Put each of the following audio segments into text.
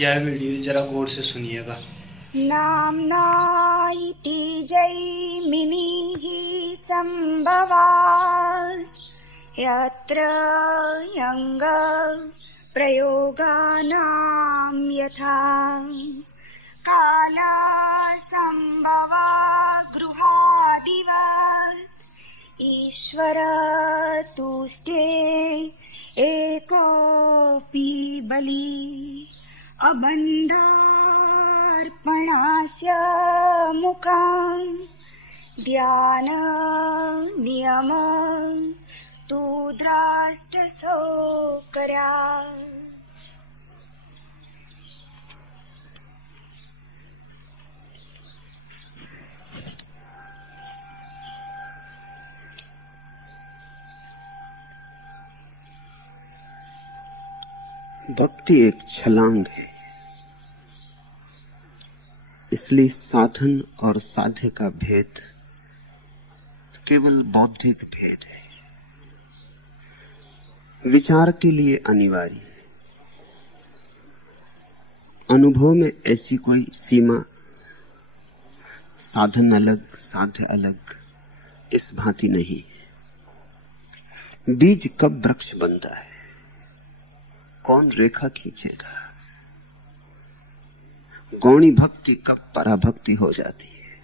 यह वीडियो जरा गौर से सुनिएगा। नाम्ना इति जैमिनिः सम्भवात् यत्र यङ्ग प्रयोगानां यथा काला सम्भवा गृहादिवत् ईश्वर तुष्टे एकोऽपि बली अबन्धार्पणस्य मुखं ध्यान नियम तु द्रष्टसौकर्या। भक्ति एक छलांग है, इसलिए साधन और साध्य का भेद केवल बौद्धिक भेद है, विचार के लिए अनिवार्य। अनुभव में ऐसी कोई सीमा, साधन अलग साध्य अलग इस भांति नहीं। बीज कब वृक्ष बनता है, कौन रेखा खींचेगा, गौणी भक्ति कब पराभक्ति हो जाती है,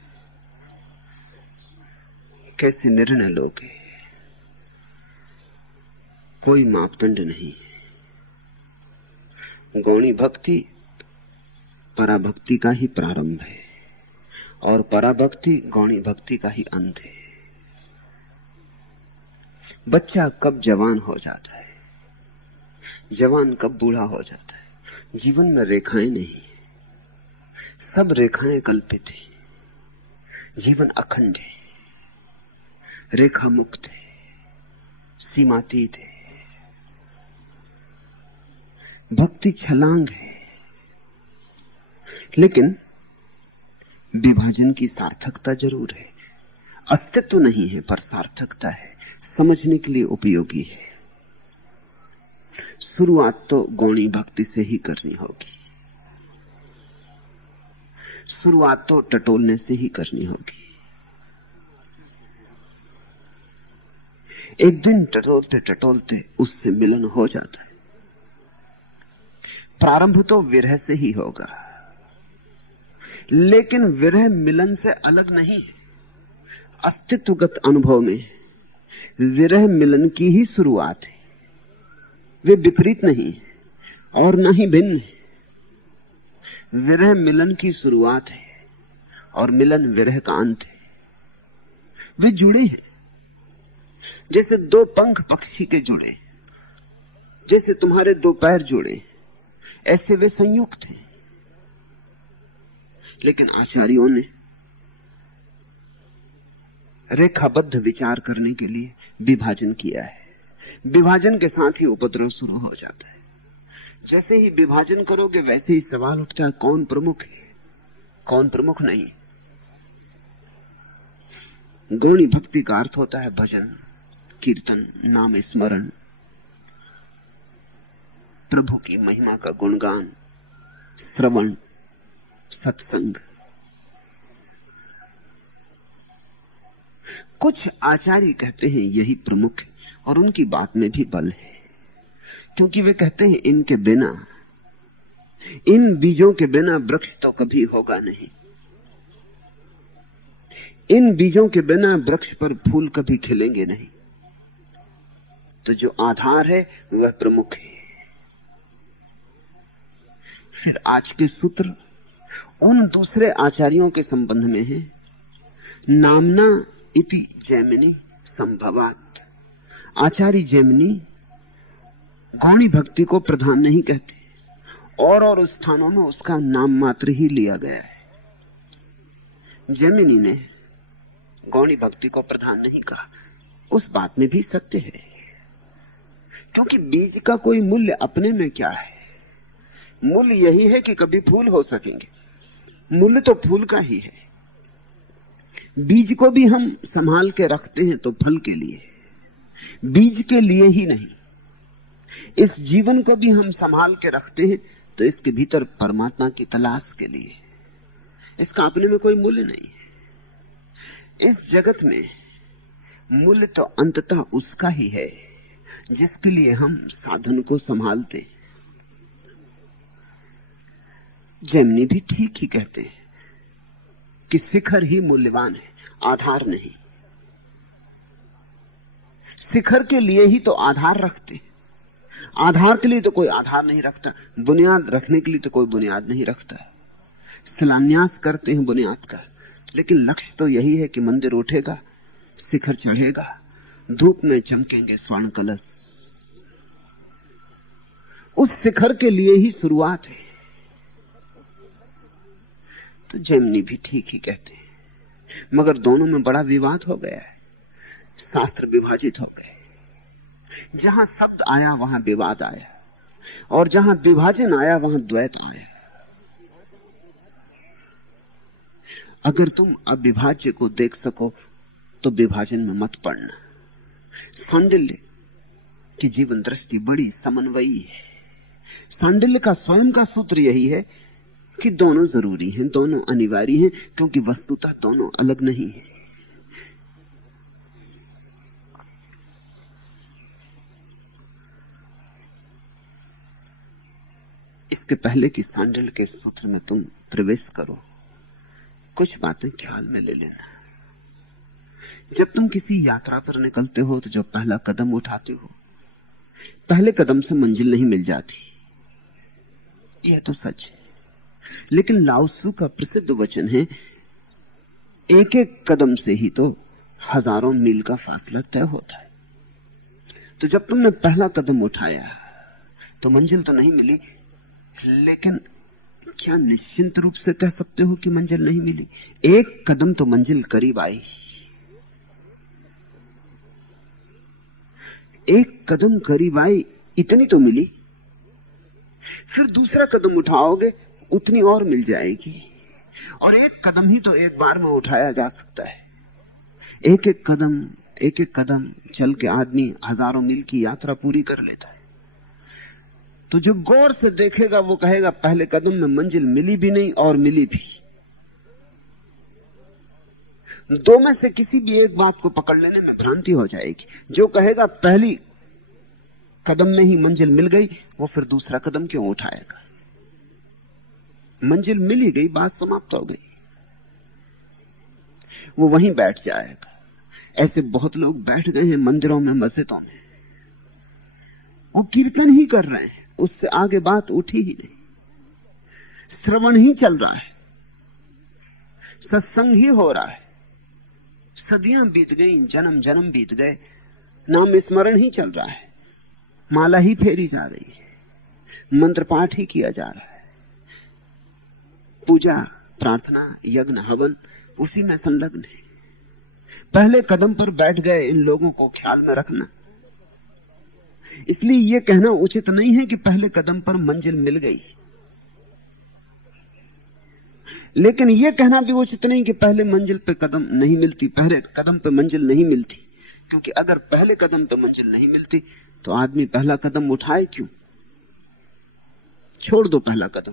कैसे निर्णय लोगे, कोई मापदंड नहीं। गौणी भक्ति पराभक्ति का ही प्रारंभ है और पराभक्ति गौणी भक्ति का ही अंत है। बच्चा कब जवान हो जाता है, जवान कब बूढ़ा हो जाता है, जीवन में रेखाएं नहीं, सब रेखाएं कल्पित हैं। जीवन अखंड है, रेखा मुक्त है, सीमातीत है। भक्ति छलांग है, लेकिन विभाजन की सार्थकता जरूर है। अस्तित्व नहीं है पर सार्थकता है, समझने के लिए उपयोगी है। शुरुआत तो गौणी भक्ति से ही करनी होगी, शुरुआत तो टटोलने से ही करनी होगी। एक दिन टटोलते टटोलते उससे मिलन हो जाता है। प्रारंभ तो विरह से ही होगा, लेकिन विरह मिलन से अलग नहीं है। अस्तित्वगत अनुभव में विरह मिलन की ही शुरुआत है, वे विपरीत नहीं और न ही भिन्न है। विरह मिलन की शुरुआत है और मिलन विरह का अंत है। वे जुड़े हैं जैसे दो पंख पक्षी के जुड़े, जैसे तुम्हारे दो पैर जुड़े, ऐसे वे संयुक्त हैं। लेकिन आचार्यों ने रेखाबद्ध विचार करने के लिए विभाजन किया है। विभाजन के साथ ही उपद्रव शुरू हो जाता है। जैसे ही विभाजन करोगे वैसे ही सवाल उठता है, कौन प्रमुख है, कौन प्रमुख नहीं। गौणी भक्ति का अर्थ होता है भजन, कीर्तन, नाम स्मरण, प्रभु की महिमा का गुणगान, श्रवण, सत्संग। कुछ आचार्य कहते हैं यही प्रमुख है और उनकी बात में भी बल है, क्योंकि वे कहते हैं इनके बिना, इन बीजों के बिना वृक्ष तो कभी होगा नहीं। इन बीजों के बिना वृक्ष पर फूल कभी खिलेंगे नहीं। तो जो आधार है वह प्रमुख है। फिर आज के सूत्र उन दूसरे आचार्यों के संबंध में है। नामना इति जैमिनी संभवात। आचार्य जैमिनी गौणी भक्ति को प्रधान नहीं कहते, और स्थानों में उसका नाम मात्र ही लिया गया है। जैमिनी ने गौणी भक्ति को प्रधान नहीं कहा। उस बात में भी सत्य है, क्योंकि बीज का कोई मूल्य अपने में क्या है। मूल्य यही है कि कभी फूल हो सकेंगे। मूल्य तो फूल का ही है। बीज को भी हम संभाल के रखते हैं तो फल के लिए, बीज के लिए ही नहीं। इस जीवन को भी हम संभाल के रखते हैं तो इसके भीतर परमात्मा की तलाश के लिए। इसका अपने में कोई मूल्य नहीं है। इस जगत में मूल्य तो अंततः उसका ही है जिसके लिए हम साधन को संभालते। जैमिनी भी ठीक ही कहते हैं कि शिखर ही मूल्यवान है, आधार नहीं। शिखर के लिए ही तो आधार रखते, आधार के लिए तो कोई आधार नहीं रखता, बुनियाद रखने के लिए तो कोई बुनियाद नहीं रखता। शिलान्यास करते हैं बुनियाद का, लेकिन लक्ष्य तो यही है कि मंदिर उठेगा, शिखर चढ़ेगा, धूप में चमकेंगे स्वर्ण कलश। उस शिखर के लिए ही शुरुआत है। तो जैमिनी भी ठीक ही कहते हैं, मगर दोनों में बड़ा विवाद हो गया है, शास्त्र विभाजित हो गए। जहां शब्द आया वहां विवाद आया, और जहां विभाजन आया वहां द्वैत आया। अगर तुम अविभाज्य को देख सको तो विभाजन में मत पड़ना। सांडिल्य की जीवन दृष्टि बड़ी समन्वयी है। सांडिल्य का स्वयं का सूत्र यही है कि दोनों जरूरी हैं, दोनों अनिवार्य हैं, क्योंकि वस्तुतः दोनों अलग नहीं है। इसके पहले कि सांडिल्य के सूत्र में तुम प्रवेश करो, कुछ बातें ख्याल में ले लेना। जब तुम किसी यात्रा पर निकलते हो तो जो पहला कदम उठाते हो, पहले कदम से मंजिल नहीं मिल जाती, यह तो सच है। लेकिन लाओत्सु का प्रसिद्ध वचन है, एक एक कदम से ही तो हजारों मील का फासला तय होता है। तो जब तुमने पहला कदम उठाया तो मंजिल तो नहीं मिली, लेकिन क्या निश्चिंत रूप से कह सकते हो कि मंजिल नहीं मिली? एक कदम तो मंजिल करीब आई, एक कदम करीब आई, इतनी तो मिली। फिर दूसरा कदम उठाओगे, उतनी और मिल जाएगी। और एक कदम ही तो एक बार में उठाया जा सकता है। एक एक कदम चल के आदमी हजारों मील की यात्रा पूरी कर लेता है। तो जो गौर से देखेगा वो कहेगा पहले कदम में मंजिल मिली भी नहीं और मिली भी। दो में से किसी भी एक बात को पकड़ लेने में भ्रांति हो जाएगी। जो कहेगा पहली कदम में ही मंजिल मिल गई, वो फिर दूसरा कदम क्यों उठाएगा? मंजिल मिल ही गई, बात समाप्त हो गई, वो वहीं बैठ जाएगा। ऐसे बहुत लोग बैठ गए हैं मंदिरों में, मस्जिदों में, वो कीर्तन ही कर रहे हैं, उससे आगे बात उठी ही नहीं, श्रवण ही चल रहा है, सत्संग ही हो रहा है, सदियां बीत गई, जन्म जन्म बीत गए, नाम स्मरण ही चल रहा है, माला ही फेरी जा रही है, मंत्र पाठ ही किया जा रहा है, पूजा प्रार्थना यज्ञ हवन उसी में संलग्न है। पहले कदम पर बैठ गए इन लोगों को ख्याल में रखना। इसलिए यह कहना उचित नहीं है कि पहले कदम पर मंजिल मिल गई, लेकिन यह कहना भी उचित नहीं कि पहले मंजिल पे कदम नहीं मिलती, पहले कदम पे मंजिल नहीं मिलती। क्योंकि अगर पहले कदम पे मंजिल नहीं मिलती तो आदमी पहला कदम उठाए क्यों? छोड़ दो पहला कदम,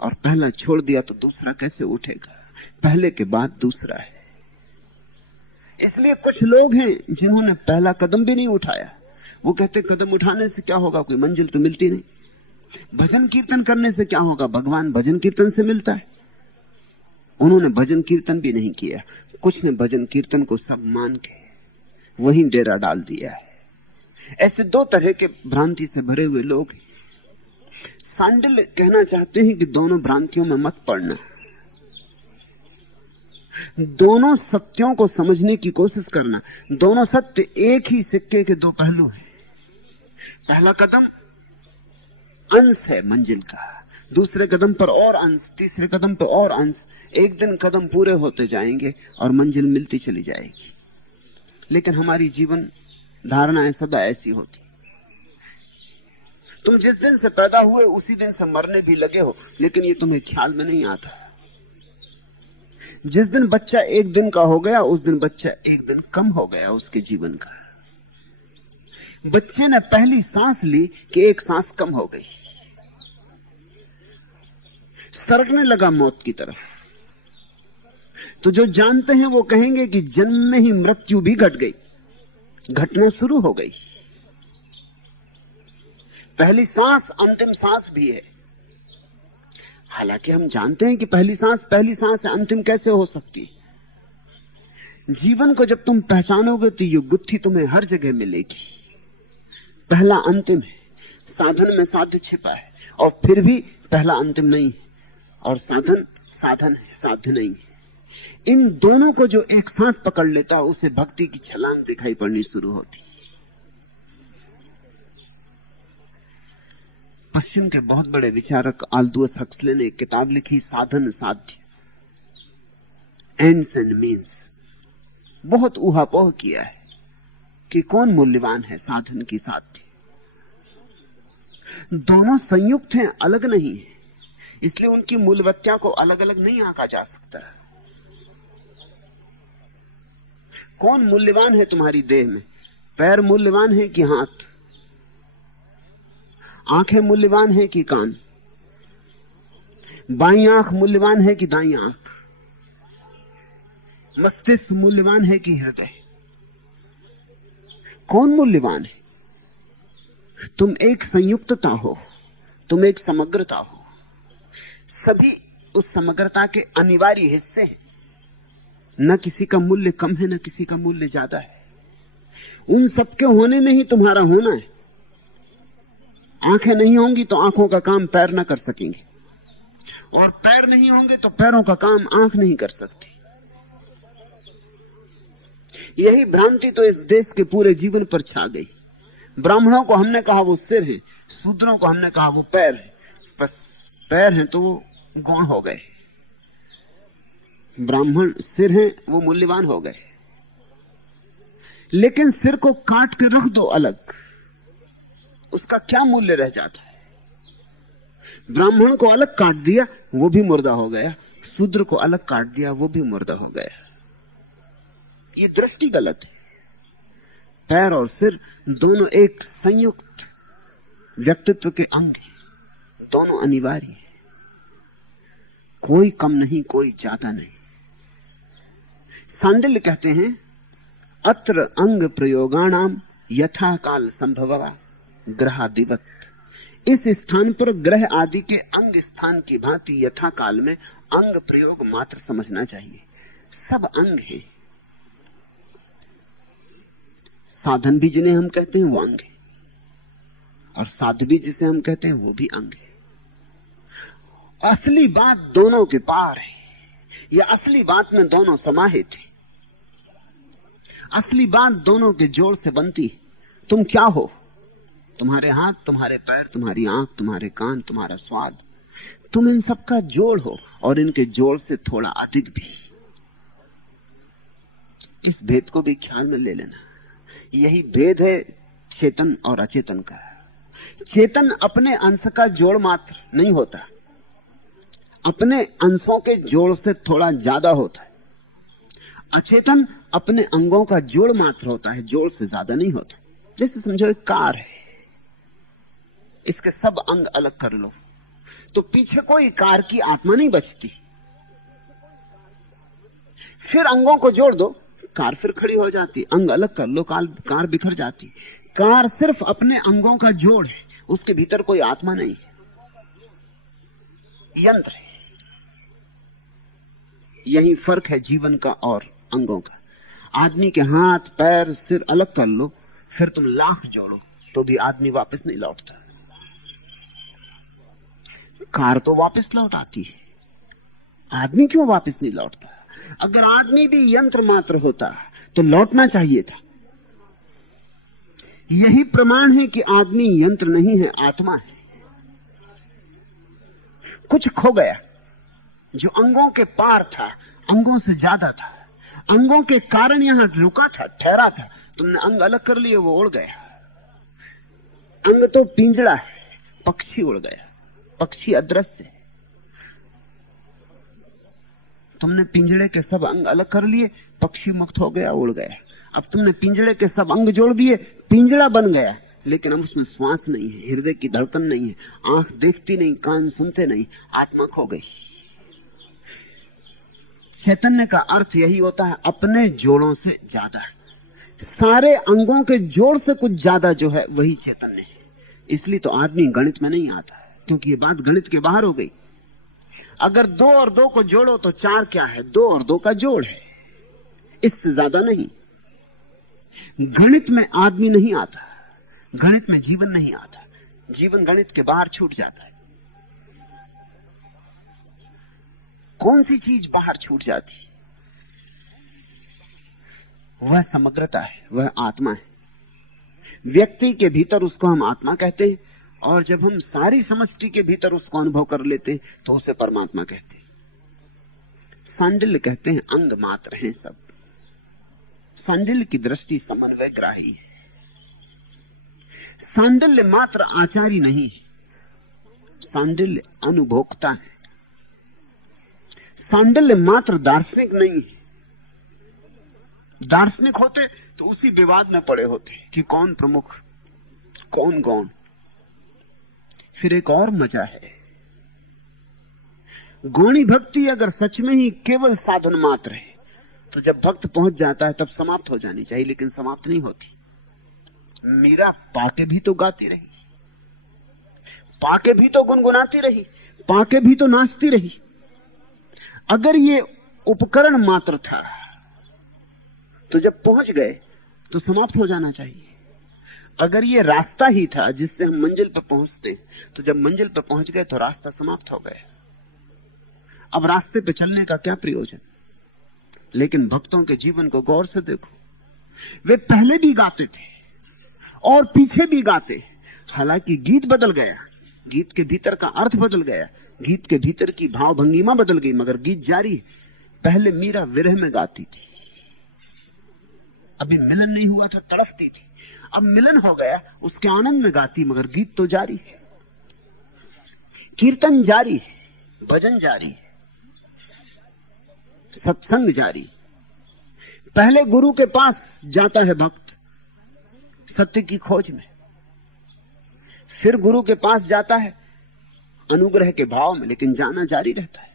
और पहला छोड़ दिया तो दूसरा कैसे उठेगा? पहले के बाद दूसरा है। इसलिए कुछ लोग हैं जिन्होंने पहला कदम भी नहीं उठाया। वो कहते कदम उठाने से क्या होगा, कोई मंजिल तो मिलती नहीं। भजन कीर्तन करने से क्या होगा, भगवान भजन कीर्तन से मिलता है। उन्होंने भजन कीर्तन भी नहीं किया। कुछ ने भजन कीर्तन को सब मान के वहीं डेरा डाल दिया है। ऐसे दो तरह के भ्रांति से भरे हुए लोग हैं। सांडिल्य कहना चाहते हैं कि दोनों भ्रांतियों में मत पड़ना, दोनों सत्यों को समझने की कोशिश करना। दोनों सत्य एक ही सिक्के के दो पहलू हैं। पहला कदम अंश है मंजिल का, दूसरे कदम पर और अंश, तीसरे कदम पर और अंश। एक दिन कदम पूरे होते जाएंगे और मंजिल मिलती चली जाएगी। लेकिन हमारी जीवन धारणाएं सदा ऐसी होती। तुम जिस दिन से पैदा हुए उसी दिन से मरने भी लगे हो, लेकिन ये तुम्हें ख्याल में नहीं आता। जिस दिन बच्चा एक दिन का हो गया उस दिन बच्चा एक दिन कम हो गया उसके जीवन का। बच्चे ने पहली सांस ली कि एक सांस कम हो गई। सरकने लगा मौत की तरफ। तो जो जानते हैं वो कहेंगे कि जन्म में ही मृत्यु भी घट गई, घटना शुरू हो गई। पहली सांस अंतिम सांस भी है। हालांकि हम जानते हैं कि पहली सांस है, अंतिम कैसे हो सकती है? जीवन को जब तुम पहचानोगे तो ये गुत्थी तुम्हें हर जगह मिलेगी। पहला अंतिम है, साधन में साध्य छिपा है, और फिर भी पहला अंतिम नहीं है, और साधन साधन है, साध्य नहीं है। इन दोनों को जो एक साथ पकड़ लेता है उसे भक्ति की छलांग दिखाई पड़नी शुरू होती। पश्चिम के बहुत बड़े विचारक आल्दुअस हक्सले ने एक किताब लिखी, साधन साध्य, एंड्स एंड मीन्स। बहुत ऊहापोह किया है कि कौन मूल्यवान है, साधन की साध्य। दोनों संयुक्त हैं, अलग नहीं है, इसलिए उनकी मूल्यवत्ता को अलग अलग नहीं आंका जा सकता। कौन मूल्यवान है तुम्हारी देह में? पैर मूल्यवान है कि हाथ? आंखें मूल्यवान है कि कान? बाईं आंख मूल्यवान है कि दाईं आंख? मस्तिष्क मूल्यवान है कि हृदय? कौन मूल्यवान है? तुम एक संयुक्तता हो, तुम एक समग्रता हो। सभी उस समग्रता के अनिवार्य हिस्से हैं। न किसी का मूल्य कम है, न किसी का मूल्य ज्यादा है। उन सबके होने में ही तुम्हारा होना है। आंखें नहीं होंगी तो आंखों का काम पैर ना कर सकेंगे, और पैर नहीं होंगे तो पैरों का काम आंख नहीं कर सकती। यही भ्रांति तो इस देश के पूरे जीवन पर छा गई। ब्राह्मणों को हमने कहा वो सिर है, शूद्रों को हमने कहा वो पैर है। बस पैर हैं तो वो गौण हो गए, ब्राह्मण सिर हैं वो मूल्यवान हो गए। लेकिन सिर को काट के रख दो अलग, उसका क्या मूल्य रह जाता है? ब्राह्मण को अलग काट दिया वो भी मुर्दा हो गया, शूद्र को अलग काट दिया वो भी मुर्दा हो गया। ये दृष्टि गलत है। पैर और सिर दोनों एक संयुक्त व्यक्तित्व के अंग हैं, दोनों अनिवार्य हैं। कोई कम नहीं, कोई ज्यादा नहीं। सांडिल्य कहते हैं, अत्र अंग प्रयोगाणाम यथा काल संभवा ग्रहादिवत। इस स्थान पर ग्रह आदि के अंग स्थान की भांति यथा काल में अंग प्रयोग मात्र समझना चाहिए। सब अंग है। साधन भी जिन्हें हम कहते हैं वो अंग है, और साध भी जिसे हम कहते हैं वो भी अंग है। असली बात दोनों के पार है। यह असली बात में दोनों समाहित है। असली बात दोनों के जोड़ से बनती है। तुम क्या हो? तुम्हारे हाथ, तुम्हारे पैर, तुम्हारी आंख, तुम्हारे कान, तुम्हारा स्वाद, तुम इन सब का जोड़ हो, और इनके जोड़ से थोड़ा अधिक भी। इस भेद को भी ख्याल में ले लेना। यही भेद है चेतन और अचेतन का। चेतन अपने अंश का जोड़ मात्र नहीं होता, अपने अंशों के जोड़ से थोड़ा ज्यादा होता है। अचेतन अपने अंगों का जोड़ मात्र होता है, जोड़ से ज्यादा नहीं होता। जैसे समझो एक कार है, इसके सब अंग अलग कर लो तो पीछे कोई कार की आत्मा नहीं बचती। फिर अंगों को जोड़ दो, कार फिर खड़ी हो जाती। अंग अलग कर लो, कार बिखर जाती। कार सिर्फ अपने अंगों का जोड़ है, उसके भीतर कोई आत्मा नहीं है, यंत्र है। यही फर्क है जीवन का और अंगों का। आदमी के हाथ, पैर, सिर अलग कर लो, फिर तुम लाख जोड़ो तो भी आदमी वापस नहीं लौटता। कार तो वापस लौट आती है, आदमी क्यों वापस नहीं लौटता? अगर आदमी भी यंत्र मात्र होता तो लौटना चाहिए था। यही प्रमाण है कि आदमी यंत्र नहीं है, आत्मा है। कुछ खो गया जो अंगों के पार था, अंगों से ज्यादा था, अंगों के कारण यहां रुका था, ठहरा था। तुमने अंग अलग कर लिए, वो उड़ गया। अंग तो पिंजड़ा है, पक्षी उड़ गया, पक्षी अदृश्य है। तुमने पिंजड़े के सब अंग अलग कर लिए, पक्षी मुक्त हो गया, उड़ गया। अब तुमने पिंजड़े के सब अंग जोड़ दिए, पिंजड़ा बन गया, लेकिन अब उसमें श्वास नहीं है, हृदय की धड़कन नहीं है, आंख देखती नहीं, कान सुनते नहीं, आत्मा खो गई। चैतन्य का अर्थ यही होता है, अपने जोड़ों से ज्यादा, सारे अंगों के जोड़ से कुछ ज्यादा जो है वही चैतन्य है। इसलिए तो आदमी गणित में नहीं आता है, क्योंकि ये बात गणित के बाहर हो गई। अगर 2 और 2 को जोड़ो तो 4 क्या है? 2 और 2 का जोड़ है, इससे ज्यादा नहीं। गणित में आदमी नहीं आता, गणित में जीवन नहीं आता, जीवन गणित के बाहर छूट जाता है। कौन सी चीज बाहर छूट जाती? वह समग्रता है, वह आत्मा है। व्यक्ति के भीतर उसको हम आत्मा कहते हैं, और जब हम सारी समष्टि के भीतर उसको अनुभव कर लेते हैं तो उसे परमात्मा कहते हैं। सांडिल्य कहते हैं अंग मात्र हैं सब। सांडिल्य की दृष्टि समन्वय ग्राही है। सांडिल्य मात्र आचार्य नहीं है, सांडिल्य अनुभोक्ता है। सांडिल्य मात्र दार्शनिक नहीं है। दार्शनिक होते तो उसी विवाद में पड़े होते कि कौन प्रमुख, कौन गौण। फिर एक और मजा है, गौणी भक्ति अगर सच में ही केवल साधन मात्र है तो जब भक्त पहुंच जाता है तब समाप्त हो जानी चाहिए, लेकिन समाप्त नहीं होती। मीरा पाके भी तो गाती रही, पाके भी तो गुनगुनाती रही, पाके भी तो नाचती रही। अगर ये उपकरण मात्र था तो जब पहुंच गए तो समाप्त हो जाना चाहिए। अगर ये रास्ता ही था जिससे हम मंजिल पर पहुंचते, तो जब मंजिल पर पहुंच गए तो रास्ता समाप्त हो गया। अब रास्ते पे चलने का क्या प्रयोजन? लेकिन भक्तों के जीवन को गौर से देखो, वे पहले भी गाते थे और पीछे भी गाते। हालांकि गीत बदल गया, गीत के भीतर का अर्थ बदल गया, गीत के भीतर की भाव भंगिमा बदल गई, मगर गीत जारी है। पहले मीरा विरह में गाती थी, अभी मिलन नहीं हुआ था तड़फती थी, अब मिलन हो गया उसके आनंद में गाती, मगर गीत तो जारी है। कीर्तन जारी है, भजन जारी है, सत्संग जारी। पहले गुरु के पास जाता है भक्त सत्य की खोज में, फिर गुरु के पास जाता है अनुग्रह के भाव में, लेकिन जाना जारी रहता है,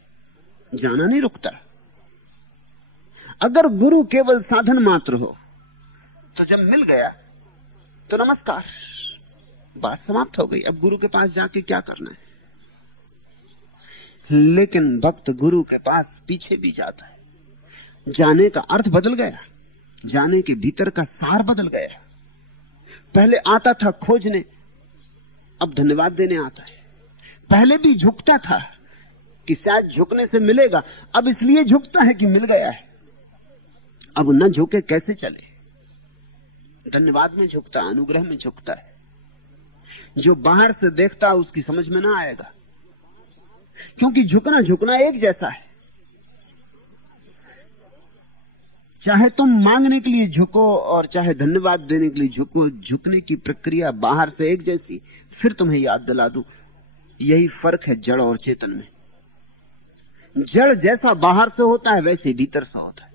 जाना नहीं रुकता। अगर गुरु केवल साधन मात्र हो तो जब मिल गया तो नमस्कार, बात समाप्त हो गई। अब गुरु के पास जाके क्या करना है? लेकिन भक्त गुरु के पास पीछे भी जाता है, जाने का अर्थ बदल गया, जाने के भीतर का सार बदल गया। पहले आता था खोजने, अब धन्यवाद देने आता है। पहले भी झुकता था कि शायद झुकने से मिलेगा, अब इसलिए झुकता है कि मिल गया है। अब न झुके कैसे चले? धन्यवाद में झुकता, अनुग्रह में झुकता है। जो बाहर से देखता है उसकी समझ में ना आएगा, क्योंकि झुकना झुकना एक जैसा है। चाहे तुम मांगने के लिए झुको और चाहे धन्यवाद देने के लिए झुको, झुकने की प्रक्रिया बाहर से एक जैसी। फिर तुम्हें याद दिला दूं, यही फर्क है जड़ और चेतन में। जड़ जैसा बाहर से होता है वैसे भीतर से होता है।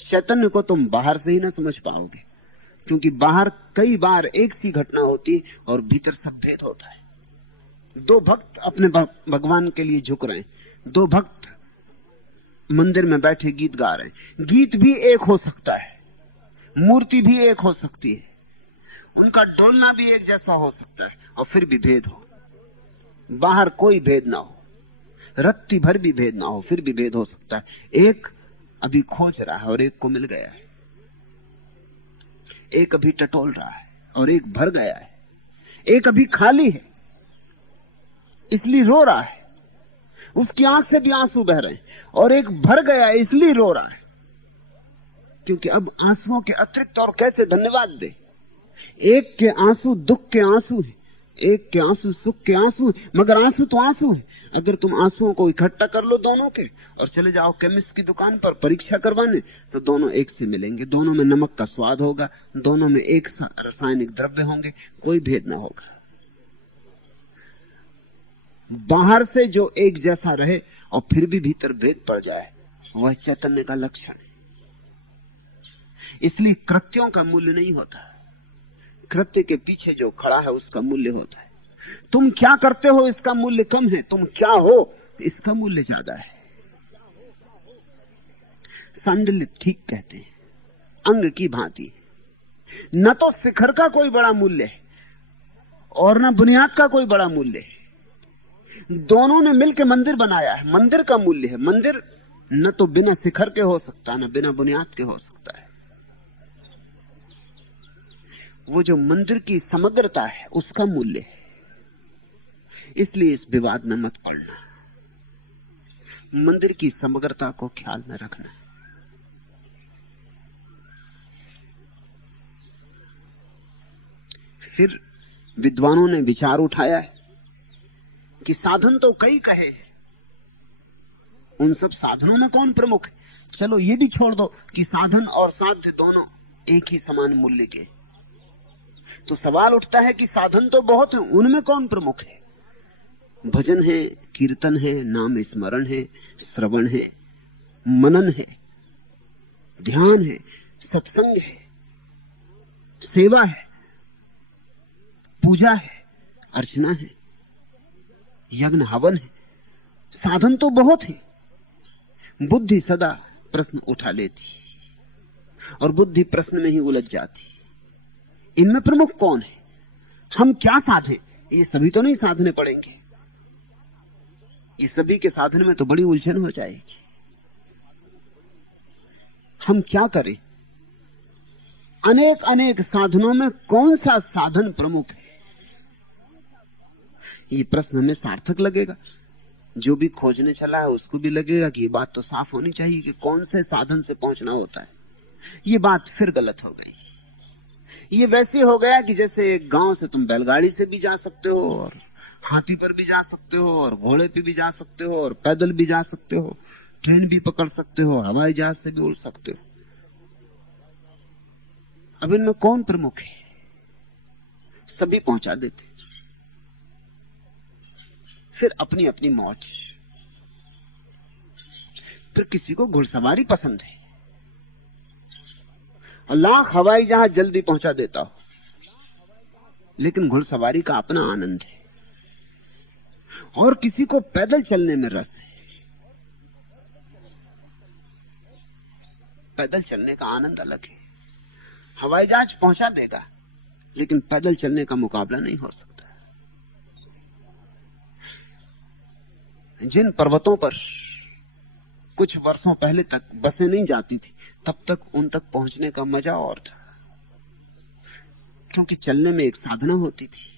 चैतन्य को तुम बाहर से ही ना समझ पाओगे, क्योंकि बाहर कई बार एक सी घटना होती है और भीतर सब भेद होता है। दो भक्त अपने भगवान के लिए झुक रहे हैं, दो भक्त मंदिर में बैठे गीत गा रहे हैं। गीत भी एक हो सकता है, मूर्ति भी एक हो सकती है, उनका डोलना भी एक जैसा हो सकता है, और फिर भी भेद हो। बाहर कोई भेद ना हो, रत्ती भर भी भेद ना हो, फिर भी भेद हो सकता है। एक अभी खोज रहा है और एक को मिल गया है, एक अभी टटोल रहा है और एक भर गया है, एक अभी खाली है इसलिए रो रहा है, उसकी आंख से भी आंसू बह रहे हैं, और एक भर गया है इसलिए रो रहा है, क्योंकि अब आंसुओं के अतिरिक्त और कैसे धन्यवाद दे। एक के आंसू दुख के आंसू है, एक के आंसू सुख के आंसू है, मगर आंसू तो आंसू है। अगर तुम आंसुओं को इकट्ठा कर लो दोनों के और चले जाओ केमिस्ट की दुकान पर परीक्षा करवाने, तो दोनों एक से मिलेंगे, दोनों में नमक का स्वाद होगा, दोनों में एक रासायनिक द्रव्य होंगे, कोई भेद ना होगा। बाहर से जो एक जैसा रहे और फिर भी भीतर भेद पड़ जाए, वह चैतन्य का लक्षण है। इसलिए कृत्यों का मूल्य नहीं होता, कृत्य के पीछे जो खड़ा है उसका मूल्य होता है। तुम क्या करते हो इसका मूल्य कम है, तुम क्या हो इसका मूल्य ज्यादा है। सांडिल्य ठीक कहते हैं, अंग की भांति। न तो शिखर का कोई बड़ा मूल्य है और न बुनियाद का कोई बड़ा मूल्य है। दोनों ने मिलकर मंदिर बनाया है, मंदिर का मूल्य है। मंदिर न तो बिना शिखर के हो सकता, न बिना बुनियाद के हो सकता है। वो जो मंदिर की समग्रता है उसका मूल्य है। इसलिए इस विवाद में मत पड़ना, मंदिर की समग्रता को ख्याल में रखना। फिर विद्वानों ने विचार उठाया है कि साधन तो कई कहे हैं, उन सब साधनों में कौन प्रमुख है? चलो ये भी छोड़ दो कि साधन और साध्य दोनों एक ही समान मूल्य के। तो सवाल उठता है कि साधन तो बहुत हैं, उनमें कौन प्रमुख है? भजन है, कीर्तन है, नाम स्मरण है, श्रवण है, मनन है, ध्यान है, सत्संग है, सेवा है, पूजा है, अर्चना है, यज्ञ हवन है। साधन तो बहुत है। बुद्धि सदा प्रश्न उठा लेती और बुद्धि प्रश्न में ही उलझ जाती। इनमें प्रमुख कौन है? हम क्या साधे? ये सभी तो नहीं साधने पड़ेंगे। ये सभी के साधन में तो बड़ी उलझन हो जाएगी। हम क्या करें? अनेक अनेक साधनों में कौन सा साधन प्रमुख है? ये प्रश्न हमें सार्थक लगेगा। जो भी खोजने चला है उसको भी लगेगा कि ये बात तो साफ होनी चाहिए कि कौन से साधन से पहुंचना होता है। ये बात फिर गलत हो गई। ये वैसे हो गया कि जैसे एक गांव से तुम बैलगाड़ी से भी जा सकते हो और हाथी पर भी जा सकते हो और घोड़े पे भी जा सकते हो और पैदल भी जा सकते हो, ट्रेन भी पकड़ सकते हो, हवाई जहाज से भी उड़ सकते हो। अब इनमें कौन प्रमुख है? सभी पहुंचा देते। फिर अपनी अपनी मौज। फिर किसी को घुड़सवारी पसंद है और लाख हवाई जहाज जल्दी पहुंचा देता हो, लेकिन घुड़सवारी का अपना आनंद है। और किसी को पैदल चलने में रस है। पैदल चलने का आनंद अलग है। हवाई जहाज पहुंचा देगा, लेकिन पैदल चलने का मुकाबला नहीं हो सकता। जिन पर्वतों पर कुछ वर्षों पहले तक बसें नहीं जाती थी, तब तक उन तक पहुंचने का मजा और था, क्योंकि चलने में एक साधना होती थी।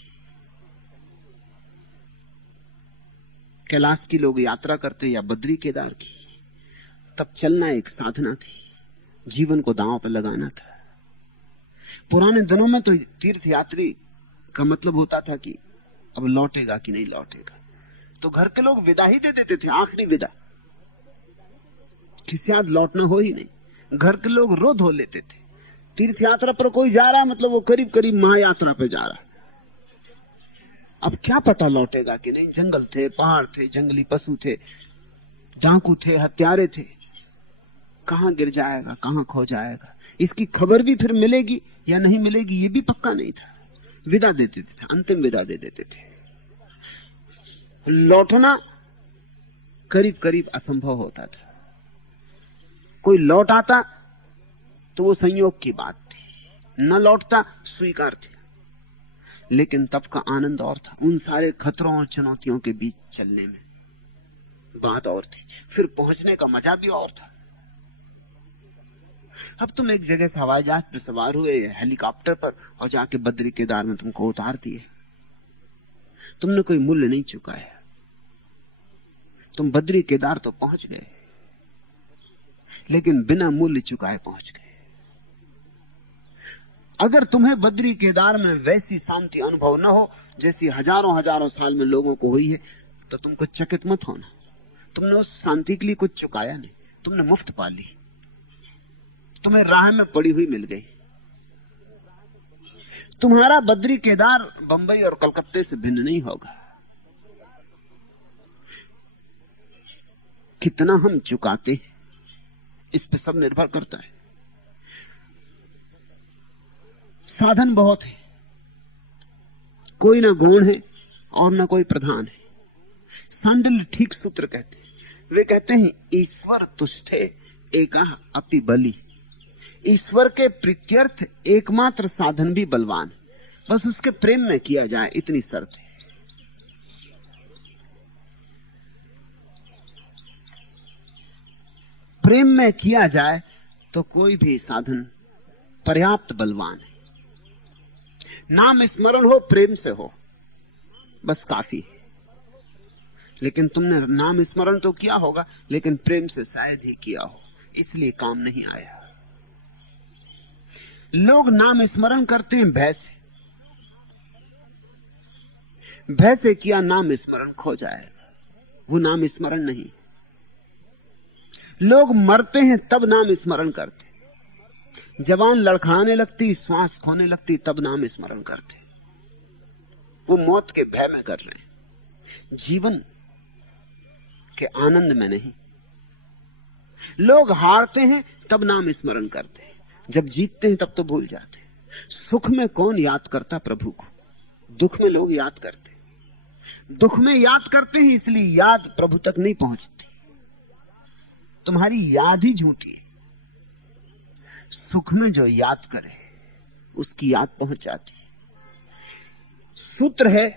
कैलाश की लोग यात्रा करते या बद्री केदार की, तब चलना एक साधना थी, जीवन को दांव पर लगाना था। पुराने दिनों में तो तीर्थ यात्री का मतलब होता था कि अब लौटेगा कि नहीं लौटेगा, तो घर के लोग विदा ही दे देते थे, आखिरी विदा। किसी याद लौटना हो ही नहीं। घर के लोग रो धो लेते थे। तीर्थ यात्रा पर कोई जा रहा है मतलब वो करीब करीब महायात्रा पे जा रहा है। अब क्या पता लौटेगा कि नहीं। जंगल थे, पहाड़ थे, जंगली पशु थे, डाकू थे, हत्यारे थे। कहां गिर जाएगा, कहां खो जाएगा, इसकी खबर भी फिर मिलेगी या नहीं मिलेगी ये भी पक्का नहीं था। विदा दे देते थे, अंतिम विदा दे देते थे। लौटना करीब करीब असंभव होता था। कोई लौट आता तो वो संयोग की बात थी, न लौटता स्वीकार थी। लेकिन तब का आनंद और था। उन सारे खतरों और चुनौतियों के बीच चलने में बात और थी। फिर पहुंचने का मजा भी और था। अब तुम एक जगह से हवाई जहाज पर सवार हुए, हेलीकॉप्टर पर, और जाके बद्री केदार में तुमको उतार दिए। तुमने कोई मूल्य नहीं चुकाया। तुम बद्री केदार तो पहुंच गए, लेकिन बिना मूल्य चुकाए पहुंच गए। अगर तुम्हें बद्री केदार में वैसी शांति अनुभव न हो जैसी हजारों हजारों साल में लोगों को हुई है, तो तुमको चकित मत होना। तुमने उस शांति के लिए कुछ चुकाया नहीं, तुमने मुफ्त पा ली। तुम्हें राह में पड़ी हुई मिल गई। तुम्हारा बद्री केदार बंबई और कलकत्ते से भिन्न नहीं होगा। कितना हम चुकाते हैं इस पे सब निर्भर करता है। साधन बहुत है, कोई ना गौण है और ना कोई प्रधान है। सांडिल्य ठीक सूत्र कहते हैं। वे कहते हैं ईश्वर तुष्टे एका अपि बलि। ईश्वर के प्रीत्यर्थ एकमात्र साधन भी बलवान, बस उसके प्रेम में किया जाए, इतनी शर्त है। प्रेम में किया जाए तो कोई भी साधन पर्याप्त बलवान है। नाम स्मरण हो, प्रेम से हो, बस काफी है। लेकिन तुमने नाम स्मरण तो किया होगा, लेकिन प्रेम से शायद ही किया हो, इसलिए काम नहीं आया। लोग नाम स्मरण करते हैं भय से। भय से किया नाम स्मरण खो जाएगा, वो नाम स्मरण नहीं। लोग मरते हैं तब नाम स्मरण करते, जवान लड़खड़ाने लगती, श्वास खोने लगती, तब नाम स्मरण करते। वो मौत के भय में कर रहे हैं, जीवन के आनंद में नहीं। लोग हारते हैं तब नाम स्मरण करते हैं, जब जीतते हैं तब तो भूल जाते हैं। सुख में कौन याद करता प्रभु को, दुख में लोग याद करते। दुख में याद करते हैं, इसलिए याद प्रभु तक नहीं पहुंचती। तुम्हारी याद ही झूठी है। सुख में जो याद करे उसकी याद पहुंच जाती है। सूत्र है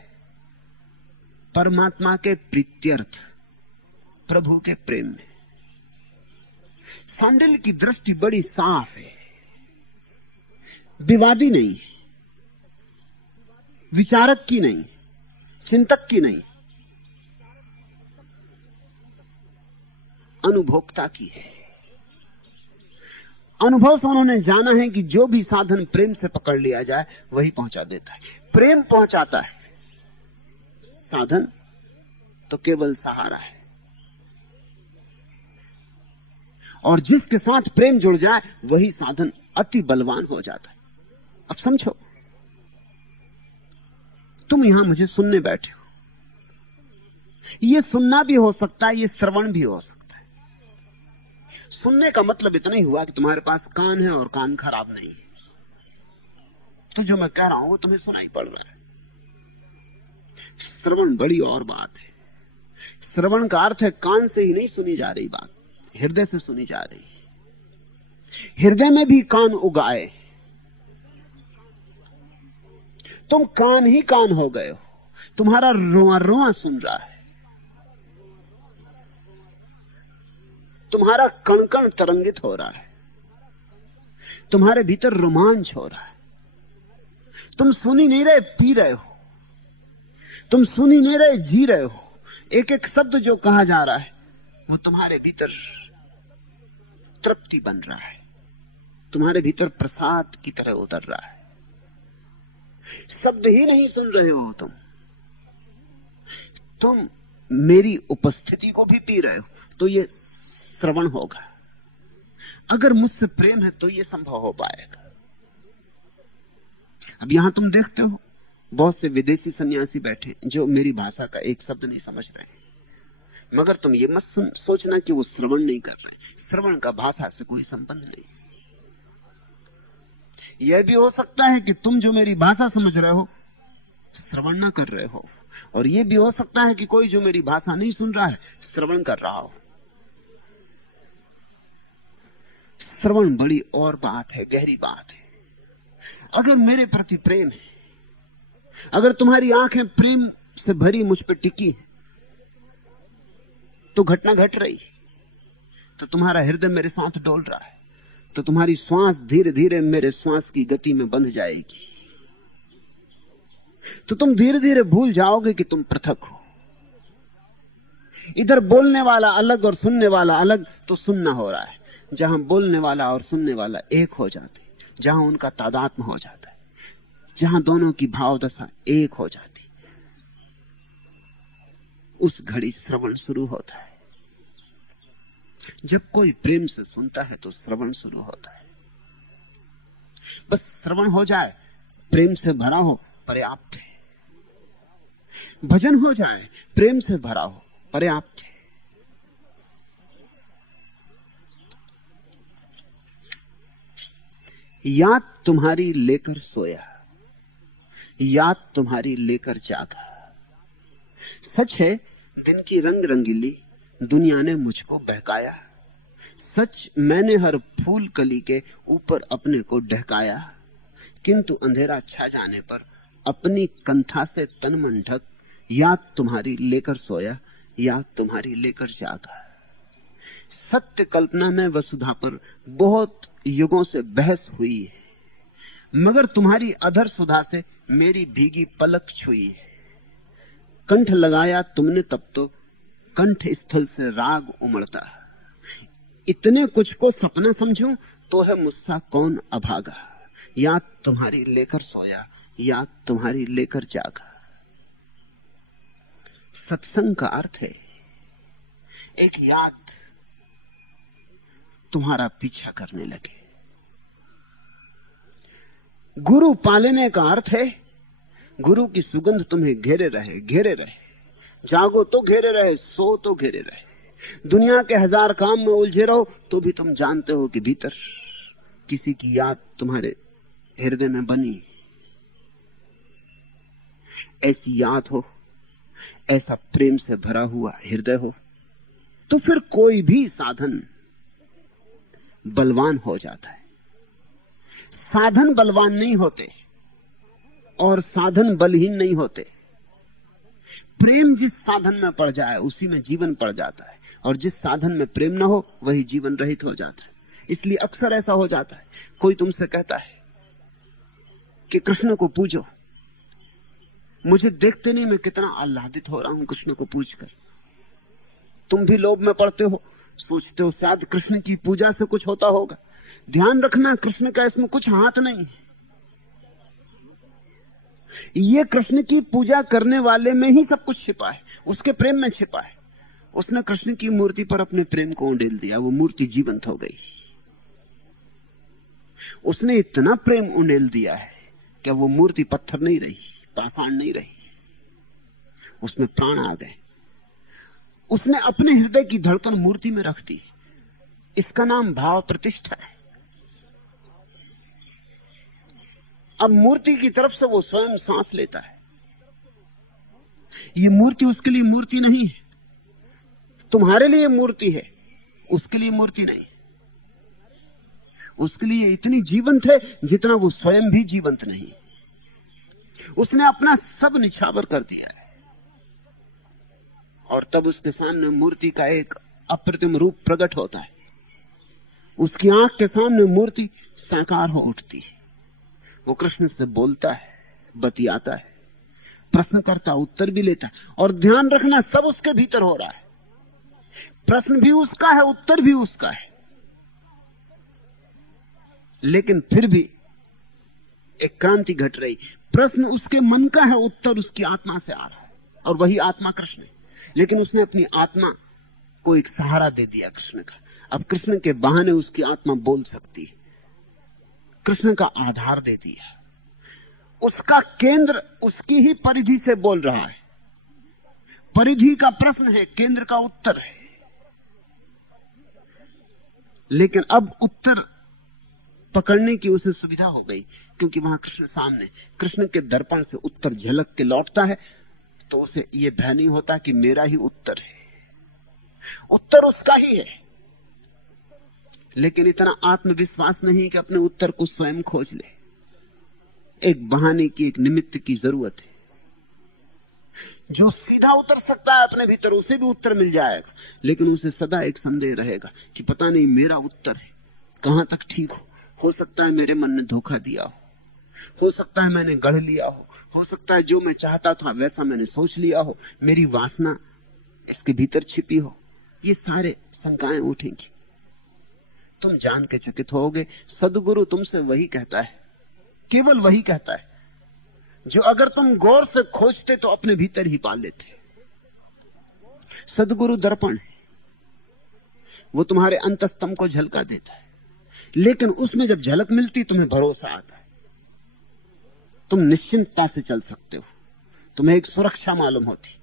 परमात्मा के प्रीत्यर्थ, प्रभु के प्रेम में। सांडिल्य की दृष्टि बड़ी साफ है, विवादी नहीं, विचारक की नहीं, चिंतक की नहीं, अनुभोक्ता की है। अनुभव से उन्होंने जाना है कि जो भी साधन प्रेम से पकड़ लिया जाए वही पहुंचा देता है। प्रेम पहुंचाता है, साधन तो केवल सहारा है। और जिसके साथ प्रेम जुड़ जाए वही साधन अति बलवान हो जाता है। अब समझो, तुम यहां मुझे सुनने बैठे हो, यह सुनना भी हो सकता है, यह श्रवण भी हो सकता है। सुनने का मतलब इतना ही हुआ कि तुम्हारे पास कान है और कान खराब नहीं है, तो जो मैं कह रहा हूं वो तुम्हें सुनाई पड़ रहा है। श्रवण बड़ी और बात है। श्रवण का अर्थ है कान से ही नहीं सुनी जा रही बात, हृदय से सुनी जा रही। हृदय में भी कान उगाए, तुम कान ही कान हो गए हो, तुम्हारा रोआ रोआ सुन रहा है, तुम्हारा कण कण तरंगित हो रहा है, तुम्हारे भीतर रोमांच हो रहा है। तुम सुन ही नहीं रहे, पी रहे हो। तुम सुन ही नहीं रहे, जी रहे हो। एक एक शब्द जो कहा जा रहा है वो तुम्हारे भीतर तृप्ति बन रहा है, तुम्हारे भीतर प्रसाद की तरह उतर रहा है। शब्द ही नहीं सुन रहे हो तुम मेरी उपस्थिति को भी पी रहे हो, तो ये श्रवण होगा। अगर मुझसे प्रेम है तो ये संभव हो पाएगा। अब यहां तुम देखते हो बहुत से विदेशी सन्यासी बैठे जो मेरी भाषा का एक शब्द नहीं समझ रहे हैं, मगर तुम ये मत सोचना कि वो श्रवण नहीं कर रहे। श्रवण का भाषा से कोई संबंध नहीं। यह भी हो सकता है कि तुम जो मेरी भाषा समझ रहे हो श्रवण ना कर रहे हो, और यह भी हो सकता है कि कोई जो मेरी भाषा नहीं सुन रहा है श्रवण कर रहा हो। श्रवण बड़ी और बात है, गहरी बात है। अगर मेरे प्रति प्रेम है, अगर तुम्हारी आंखें प्रेम से भरी मुझ पर टिकी है, तो घटना घट रही, तो तुम्हारा हृदय मेरे साथ डोल रहा है, तो तुम्हारी श्वास धीरे धीरे मेरे श्वास की गति में बंध जाएगी, तो तुम धीरे धीरे भूल जाओगे कि तुम पृथक हो। इधर बोलने वाला अलग और सुनने वाला अलग, तो सुनना हो रहा है। जहां बोलने वाला और सुनने वाला एक हो जाते, जहां उनका तादात्म्य हो जाता है, जहां दोनों की भाव दशा एक हो जाती, उस घड़ी श्रवण शुरू होता है। जब कोई प्रेम से सुनता है तो श्रवण शुरू होता है। बस श्रवण हो जाए, प्रेम से भरा हो, पर्याप्त है। भजन हो जाए, प्रेम से भरा हो, पर्याप्त है। याद तुम्हारी लेकर सोया, याद तुम्हारी लेकर जागा। सच है दिन की रंग रंगीली दुनिया ने मुझको बहकाया, सच मैंने हर फूल कली के ऊपर अपने को ढकाया, किंतु अंधेरा छा जाने पर अपनी कंथा से तन मन ढक याद तुम्हारी लेकर सोया, याद तुम्हारी लेकर जागा। सत्य कल्पना में वसुधा पर बहुत युगों से बहस हुई है, मगर तुम्हारी अधर सुधा से मेरी भीगी पलक छुई है। कंठ लगाया तुमने तब तो कंठ स्थल से राग उमड़ता, इतने कुछ को सपना समझूं तो है मुझसा कौन अभागा, याद तुम्हारी लेकर सोया, याद तुम्हारी लेकर जागा। सत्संग का अर्थ है एक याद तुम्हारा पीछा करने लगे। गुरु पालने का अर्थ है गुरु की सुगंध तुम्हें घेरे रहे, घेरे रहे, जागो तो घेरे रहे, सो तो घेरे रहे। दुनिया के हजार काम में उलझे रहो तो भी तुम जानते हो कि भीतर किसी की याद तुम्हारे हृदय में बनी। ऐसी याद हो, ऐसा प्रेम से भरा हुआ हृदय हो, तो फिर कोई भी साधन बलवान हो जाता है। साधन बलवान नहीं होते और साधन बलहीन नहीं होते। प्रेम जिस साधन में पड़ जाए उसी में जीवन पड़ जाता है, और जिस साधन में प्रेम ना हो वही जीवन रहित हो जाता है। इसलिए अक्सर ऐसा हो जाता है, कोई तुमसे कहता है कि कृष्ण को पूजो, मुझे देखते नहीं मैं कितना आह्लादित हो रहा हूं कृष्ण को पूजकर। तुम भी लोभ में पड़ते हो, सोचते हो शायद कृष्ण की पूजा से कुछ होता होगा। ध्यान रखना कृष्ण का इसमें कुछ हाथ नहीं। ये कृष्ण की पूजा करने वाले में ही सब कुछ छिपा है, उसके प्रेम में छिपा है। उसने कृष्ण की मूर्ति पर अपने प्रेम को उंडेल दिया, वो मूर्ति जीवंत हो गई। उसने इतना प्रेम उंडेल दिया है कि वो मूर्ति पत्थर नहीं रही, पाषाण नहीं रही, उसमें प्राण आ गए। उसने अपने हृदय की धड़कन मूर्ति में रख दी। इसका नाम भाव प्रतिष्ठा है। अब मूर्ति की तरफ से वो स्वयं सांस लेता है। ये मूर्ति उसके लिए मूर्ति नहीं है, तुम्हारे लिए मूर्ति है, उसके लिए मूर्ति नहीं। उसके लिए इतनी जीवंत है जितना वो स्वयं भी जीवंत नहीं। उसने अपना सब निछावर कर दिया है, और तब उसके सामने मूर्ति का एक अप्रतिम रूप प्रकट होता है। उसकी आंख के सामने मूर्ति साकार हो उठती है। वो कृष्ण से बोलता है, बतियाता है, प्रश्न करता, उत्तर भी लेता है। और ध्यान रखना सब उसके भीतर हो रहा है। प्रश्न भी उसका है, उत्तर भी उसका है, लेकिन फिर भी एक क्रांति घट रही। प्रश्न उसके मन का है, उत्तर उसकी आत्मा से आ रहा है, और वही आत्मा कृष्ण है। लेकिन उसने अपनी आत्मा को एक सहारा दे दिया कृष्ण का। अब कृष्ण के बहाने उसकी आत्मा बोल सकती है, कृष्ण का आधार दे दिया। उसका केंद्र उसकी ही परिधि से बोल रहा है। परिधि का प्रश्न है, केंद्र का उत्तर है। लेकिन अब उत्तर पकड़ने की उसे सुविधा हो गई, क्योंकि वहां कृष्ण सामने। कृष्ण के दर्पण से उत्तर झलक के लौटता है, तो उसे यह भय नहीं होता कि मेरा ही उत्तर है। उत्तर उसका ही है, लेकिन इतना आत्मविश्वास नहीं कि अपने उत्तर को स्वयं खोज ले। एक बहाने की, एक निमित्त की जरूरत है। जो सीधा उतर सकता है अपने भीतर, उसे भी उत्तर मिल जाएगा, लेकिन उसे सदा एक संदेह रहेगा कि पता नहीं मेरा उत्तर है कहां तक ठीक हो सकता है मेरे मन ने धोखा दिया हो सकता है मैंने गढ़ लिया हो सकता है जो मैं चाहता था वैसा मैंने सोच लिया हो, मेरी वासना इसके भीतर छिपी हो। ये सारे शंकाएं उठेंगी। तुम जान के चकित होगे, सदगुरु तुमसे वही कहता है, केवल वही कहता है जो अगर तुम गौर से खोजते तो अपने भीतर ही पा लेते। सदगुरु दर्पण है, वो तुम्हारे अंतस्तम को झलका देता है, लेकिन उसमें जब झलक मिलती तुम्हें भरोसा आता है, तुम निश्चिंतता से चल सकते हो। तुम्हें एक सुरक्षा मालूम होती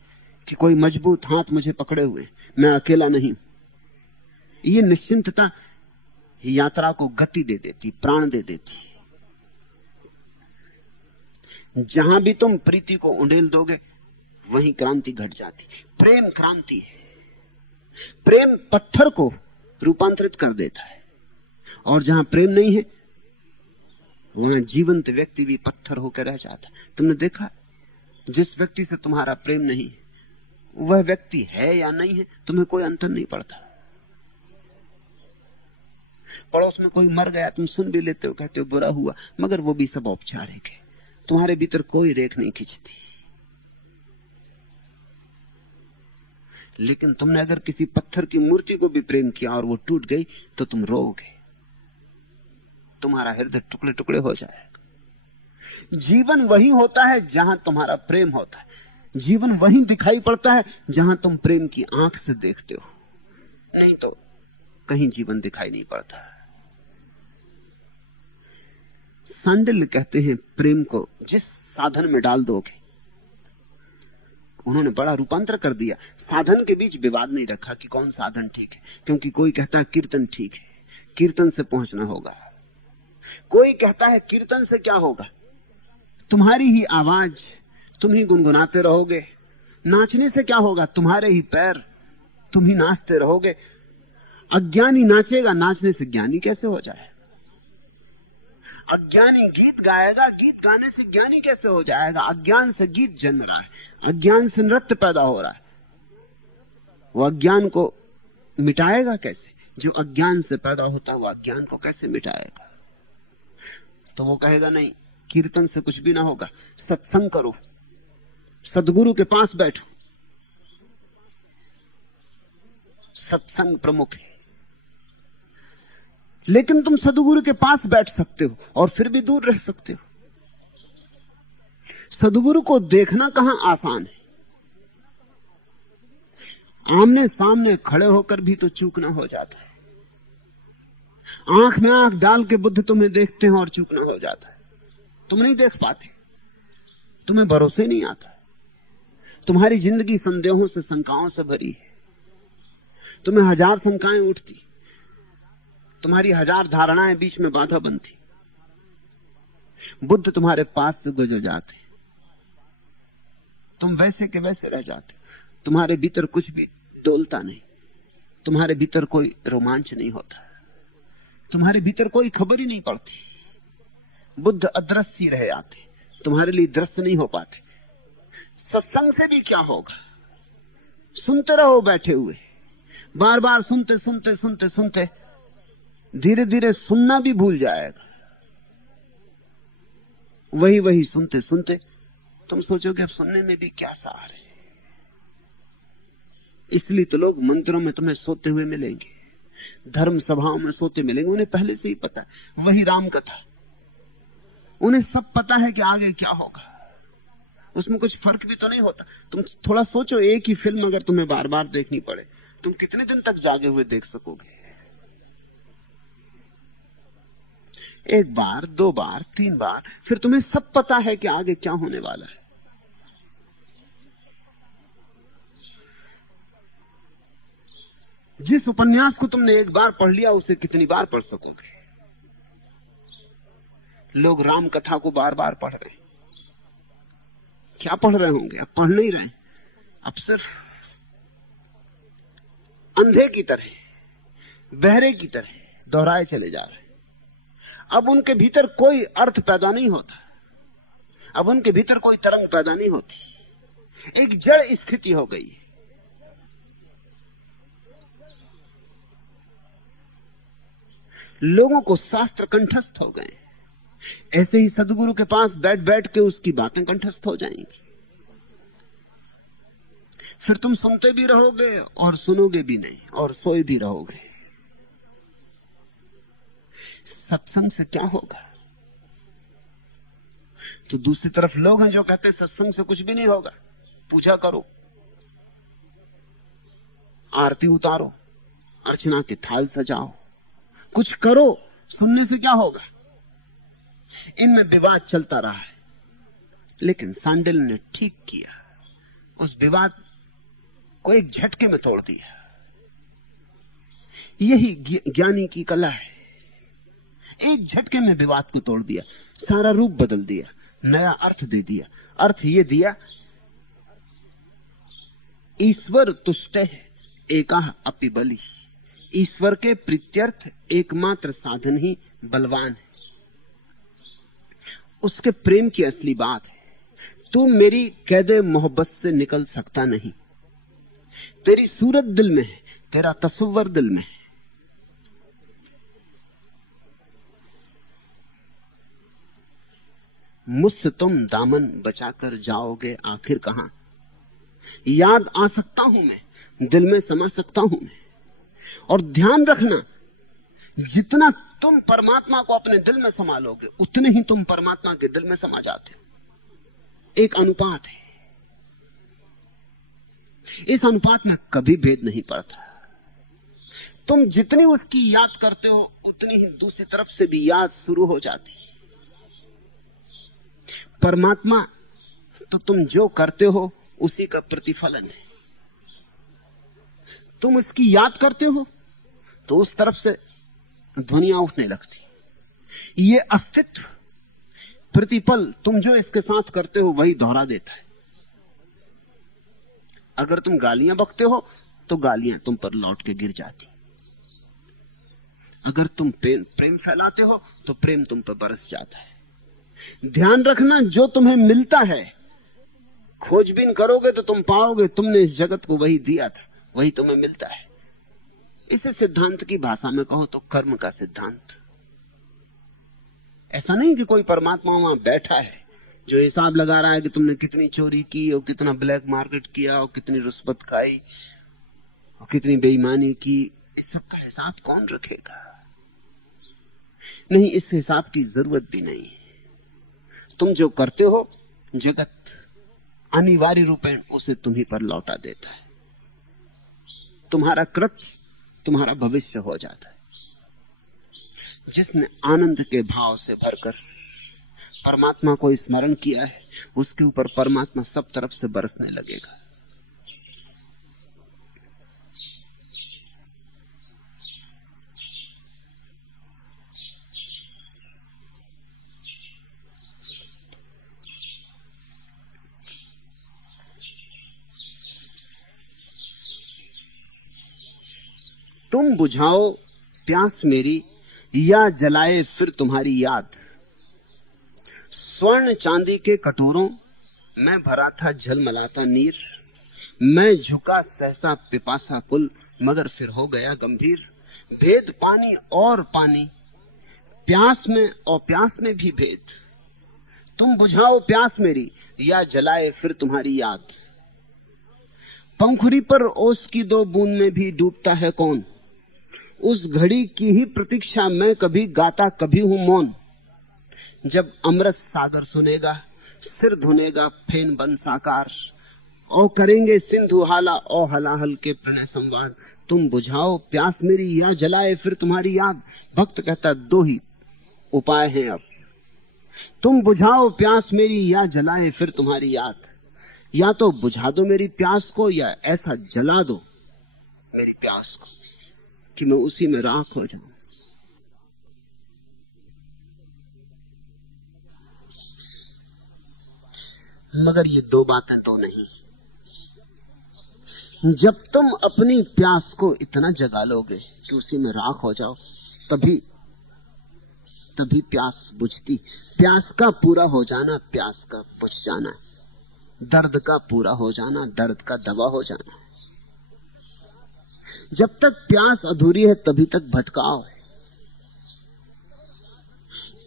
कि कोई मजबूत हाथ मुझे पकड़े हुए, मैं अकेला नहीं। ये निश्चिंतता यात्रा को गति दे देती, प्राण दे देती। जहां भी तुम प्रीति को उंडेल दोगे वहीं क्रांति घट जाती। प्रेम क्रांति है। प्रेम पत्थर को रूपांतरित कर देता है, और जहां प्रेम नहीं है वहां जीवंत व्यक्ति भी पत्थर होकर रह जाता। तुमने देखा, जिस व्यक्ति से तुम्हारा प्रेम नहीं है वह व्यक्ति है या नहीं है तुम्हें कोई अंतर नहीं पड़ता। पड़ोस में कोई मर गया, तुम सुन भी लेते हो, कहते हो बुरा हुआ, मगर वो भी सब औपचारिक है, तुम्हारे भीतर कोई रेख नहीं खिंचती। लेकिन तुमने अगर किसी पत्थर की मूर्ति को भी प्रेम किया और वो टूट गई तो तुम रोओगे, तुम्हारा हृदय टुकड़े टुकड़े हो जाएगा। जीवन वही होता है जहां तुम्हारा प्रेम होता है। जीवन वही दिखाई पड़ता है जहां तुम प्रेम की आंख से देखते हो, नहीं तो कहीं जीवन दिखाई नहीं पड़ता। सांडिल्य कहते हैं प्रेम को जिस साधन में डाल दोगे, उन्होंने बड़ा रूपांतर कर दिया। साधन के बीच विवाद नहीं रखा कि कौन साधन ठीक है, क्योंकि कोई कहता है कीर्तन ठीक है, कीर्तन से पहुंचना होगा। कोई कहता है कीर्तन से क्या होगा, तुम्हारी ही आवाज, तुम ही गुनगुनाते रहोगे। नाचने से क्या होगा, तुम्हारे ही पैर, तुम ही नाचते रहोगे। अज्ञानी नाचेगा, नाचने से ज्ञानी कैसे हो जाए? अज्ञानी गीत गाएगा, गीत गाने से ज्ञानी कैसे हो जाएगा? अज्ञान से गीत जन्म रहा है, अज्ञान से नृत्य पैदा हो रहा है। वो अज्ञान को मिटाएगा कैसे? जो अज्ञान से पैदा होता है वो अज्ञान को कैसे मिटाएगा? तो वो कहेगा नहीं, कीर्तन से कुछ भी ना होगा, सत्संग करो, सदगुरु के पास बैठो। सत्संग प्रमुख है। लेकिन तुम सदगुरु के पास बैठ सकते हो और फिर भी दूर रह सकते हो। सदगुरु को देखना कहां आसान है, आमने सामने खड़े होकर भी तो चूकना हो जाता है। आंख में आंख डाल के बुद्ध तुम्हें देखते हैं और चूकना हो जाता है। तुम नहीं देख पाते, तुम्हें भरोसे नहीं आता। तुम्हारी जिंदगी संदेहों से, शंकाओं से भरी है। तुम्हें हजार शंकाएं उठती, तुम्हारी हजार धारणाएं बीच में बाधा बनती। बुद्ध तुम्हारे पास से गुजर जाते, तुम वैसे के वैसे रह जाते। तुम्हारे भीतर कुछ भी डोलता नहीं, तुम्हारे भीतर कोई रोमांच नहीं होता, तुम्हारे भीतर कोई खबर ही नहीं पड़ती। बुद्ध अदृश्य रह जाते, तुम्हारे लिए दृश्य नहीं हो पाते। सत्संग से भी क्या होगा? सुनते रहो बैठे हुए, बार बार सुनते सुनते सुनते सुनते धीरे धीरे सुनना भी भूल जाएगा। वही वही सुनते सुनते तुम सोचोगे अब सुनने में भी क्या सार है। इसलिए तो लोग मंदिरों में तुम्हें सोते हुए मिलेंगे, धर्म सभाओं में सोते मिलेंगे। उन्हें पहले से ही पता है, वही राम कथा, उन्हें सब पता है कि आगे क्या होगा। उसमें कुछ फर्क भी तो नहीं होता। तुम थोड़ा सोचो, एक ही फिल्म अगर तुम्हें बार बार देखनी पड़े, तुम कितने दिन तक जागे हुए देख सकोगे? एक बार, दो बार, तीन बार, फिर तुम्हें सब पता है कि आगे क्या होने वाला है। जिस उपन्यास को तुमने एक बार पढ़ लिया उसे कितनी बार पढ़ सकोगे? लोग राम कथा को बार बार पढ़ रहे हैं। क्या पढ़ रहे होंगे? अब पढ़ नहीं रहे, अब सिर्फ अंधे की तरह, बहरे की तरह दोहराए चले जा रहे हैं। अब उनके भीतर कोई अर्थ पैदा नहीं होता, अब उनके भीतर कोई तरंग पैदा नहीं होती। एक जड़ स्थिति हो गई। लोगों को शास्त्र कंठस्थ हो गए, ऐसे ही सदगुरु के पास बैठ बैठ के उसकी बातें कंठस्थ हो जाएंगी। फिर तुम सुनते भी रहोगे और सुनोगे भी नहीं, और सोए भी रहोगे। सत्संग से क्या होगा? तो दूसरी तरफ लोग हैं जो कहते हैं सत्संग से कुछ भी नहीं होगा। पूजा करो, आरती उतारो, अर्चना के थाल सजाओ, कुछ करो, सुनने से क्या होगा? इनमें विवाद चलता रहा है, लेकिन सांडिल्य ने ठीक किया, उस विवाद को एक झटके में तोड़ दिया। यही ज्ञानी की कला है, एक झटके में विवाद को तोड़ दिया, सारा रूप बदल दिया। नया अर्थ दे दिया। अर्थ ये दिया, ईश्वर तुष्टे एकाह अपि बलि। ईश्वर के प्रीत्यर्थ एकमात्र साधन ही बलवान है। उसके प्रेम की असली बात है। तू मेरी कैदे मोहब्बत से निकल सकता नहीं। तेरी सूरत दिल में है, तेरा तस्वर दिल में है। मुझसे तुम दामन बचाकर जाओगे आखिर कहां। याद आ सकता हूं मैं, दिल में समा सकता हूं मैं। और ध्यान रखना, जितना तुम परमात्मा को अपने दिल में समा लोगे, उतने ही तुम परमात्मा के दिल में समा जाते हो। एक अनुपात है, इस अनुपात में कभी भेद नहीं पड़ता। तुम जितनी उसकी याद करते हो, उतनी ही दूसरी तरफ से भी याद शुरू हो जाती। परमात्मा तो तुम जो करते हो उसी का प्रतिफलन है। तुम इसकी याद करते हो तो उस तरफ से ध्वनियां उठने लगती। ये अस्तित्व प्रतिपल तुम जो इसके साथ करते हो वही दोहरा देता है। अगर तुम गालियां बकते हो तो गालियां तुम पर लौट के गिर जाती। अगर तुम प्रेम फैलाते हो तो प्रेम तुम पर बरस जाता है। ध्यान रखना, जो तुम्हें मिलता है, खोजबीन करोगे तो तुम पाओगे तुमने इस जगत को वही दिया था, वही तुम्हें मिलता है। इसे सिद्धांत की भाषा में कहो तो कर्म का सिद्धांत। ऐसा नहीं कि कोई परमात्मा वहां बैठा है जो हिसाब लगा रहा है कि तुमने कितनी चोरी की और कितना ब्लैक मार्केट किया और कितनी रुश्वत खाई और कितनी बेईमानी की। इस सब का हिसाब कौन रखेगा? नहीं, इस हिसाब की जरूरत भी नहीं। तुम जो करते हो, जगत अनिवार्य रूपेण उसे तुम्ही पर लौटा देता है। तुम्हारा कृत्य तुम्हारा भविष्य हो जाता है। जिसने आनंद के भाव से भरकर परमात्मा को स्मरण किया है, उसके ऊपर परमात्मा सब तरफ से बरसने लगेगा। तुम बुझाओ प्यास मेरी या जलाए फिर तुम्हारी याद। स्वर्ण चांदी के कटोरों मैं भरा था झलमलाता नीर। मैं झुका सहसा पिपासा कुल, मगर फिर हो गया गंभीर। भेद पानी और पानी, प्यास में और प्यास में भी भेद। तुम बुझाओ प्यास मेरी या जलाए फिर तुम्हारी याद। पंखुड़ी पर ओस की दो बूंद में भी डूबता है कौन। उस घड़ी की ही प्रतीक्षा मैं कभी गाता कभी हूं मौन। जब अमृत सागर सुनेगा, सिर धुनेगा फेन बन साकार। और करेंगे सिंधु हाला और हलाहल के प्रणय संवाद। तुम बुझाओ प्यास मेरी या जलाए फिर तुम्हारी याद। भक्त कहता दो ही उपाय हैं अब। तुम बुझाओ प्यास मेरी या जलाए फिर तुम्हारी याद। या तो बुझा दो मेरी प्यास को, या ऐसा जला दो मेरी प्यास को कि मैं उसी में राख हो जाऊं। मगर ये दो बातें तो नहीं। जब तुम अपनी प्यास को इतना जगा लोगे कि उसी में राख हो जाओ, तभी प्यास बुझती। प्यास का पूरा हो जाना प्यास का बुझ जाना, दर्द का पूरा हो जाना दर्द का दवा हो जाना। जब तक प्यास अधूरी है तभी तक भटकाव है।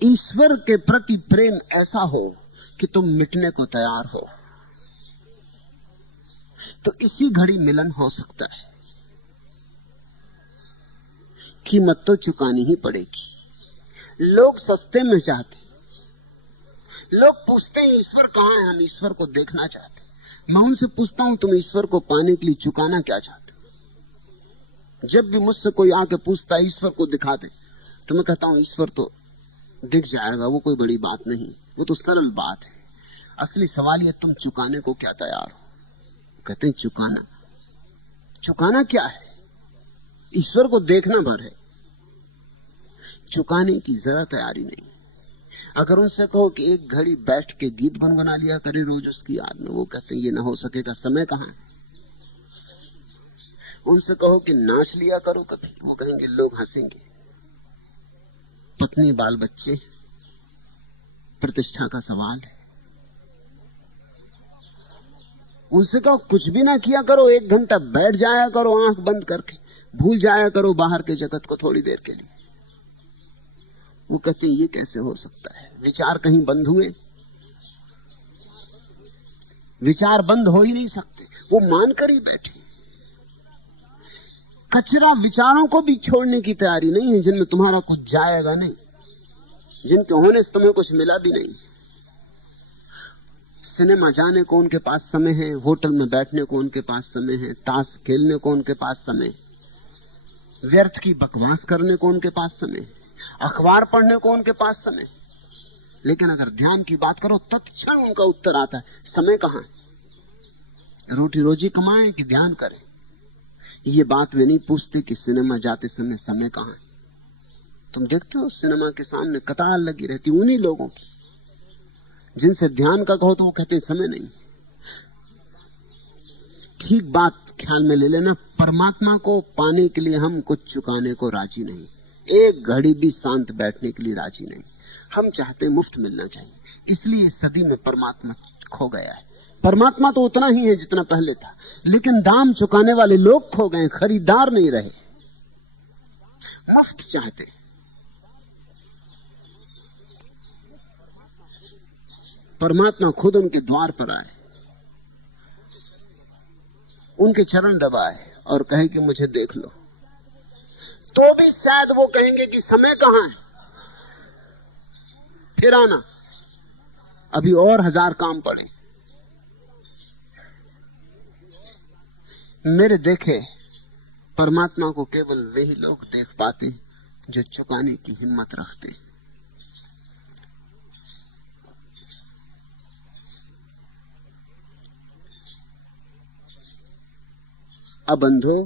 ईश्वर के प्रति प्रेम ऐसा हो कि तुम मिटने को तैयार हो, तो इसी घड़ी मिलन हो सकता है। कीमत तो चुकानी ही पड़ेगी। लोग सस्ते में चाहते, लोग पूछते हैं ईश्वर कहां है, हम ईश्वर को देखना चाहते। मैं उनसे पूछता हूं तुम ईश्वर को पाने के लिए चुकाना क्या चाहते? जब भी मुझसे कोई आके पूछता है ईश्वर को दिखा दे, तो मैं कहता हूं ईश्वर तो दिख जाएगा, वो कोई बड़ी बात नहीं, वो तो सरल बात है। असली सवाल ये तुम चुकाने को क्या तैयार हो? कहते हैं चुकाना क्या है? ईश्वर को देखना भर है, चुकाने की जरा तैयारी नहीं। अगर उनसे कहो कि एक घड़ी बैठ के गीत गुनगुना लिया करे रोज उसकी याद में, वो कहते हैं ये ना हो सकेगा, समय कहाँ है। उनसे कहो कि नाच लिया करो कभी, वो कहेंगे लोग हंसेंगे। पत्नी, बाल बच्चे, प्रतिष्ठा का सवाल है। उनसे कहो कुछ भी ना किया करो, 1 घंटा बैठ जाया करो आंख बंद करके, भूल जाया करो बाहर के जगत को थोड़ी देर के लिए। वो कहते ये कैसे हो सकता है, विचार कहीं बंद हुए? विचार बंद हो ही नहीं सकते, वो मानकर ही बैठे। कचरा विचारों को भी छोड़ने की तैयारी नहीं है जिनमें तुम्हारा कुछ जाएगा नहीं, जिनके होने से तुम्हें कुछ मिला भी नहीं। सिनेमा जाने को उनके पास समय है, होटल में बैठने को उनके पास समय है, ताश खेलने को उनके पास समय, व्यर्थ की बकवास करने को उनके पास समय, अखबार पढ़ने को उनके पास समय। लेकिन अगर ध्यान की बात करो तत्क्षण उनका उत्तर आता है, समय कहां है? रोटी रोजी कमाएं कि ध्यान करें? ये बात वे नहीं पूछते कि सिनेमा जाते समय समय कहां है। तुम देखते हो सिनेमा के सामने कतार लगी रहती उन्हीं लोगों की, जिनसे ध्यान का कहो तो वो कहते हैं समय नहीं। ठीक बात ख्याल में ले लेना, परमात्मा को पाने के लिए हम कुछ चुकाने को राजी नहीं, एक घड़ी भी शांत बैठने के लिए राजी नहीं। हम चाहते मुफ्त मिलना चाहिए, इसलिए सदी में परमात्मा खो गया है। परमात्मा तो उतना ही है जितना पहले था, लेकिन दाम चुकाने वाले लोग खो गए, खरीदार नहीं रहे, मुफ्त चाहते। परमात्मा खुद उनके द्वार पर आए, उनके चरण दबाए और कहे कि मुझे देख लो, तो भी शायद वो कहेंगे कि समय कहां है, फिर आना, अभी और 1000 काम पड़े। मेरे देखे परमात्मा को केवल वे ही लोग देख पाते जो चुकाने की हिम्मत रखते। अबंधो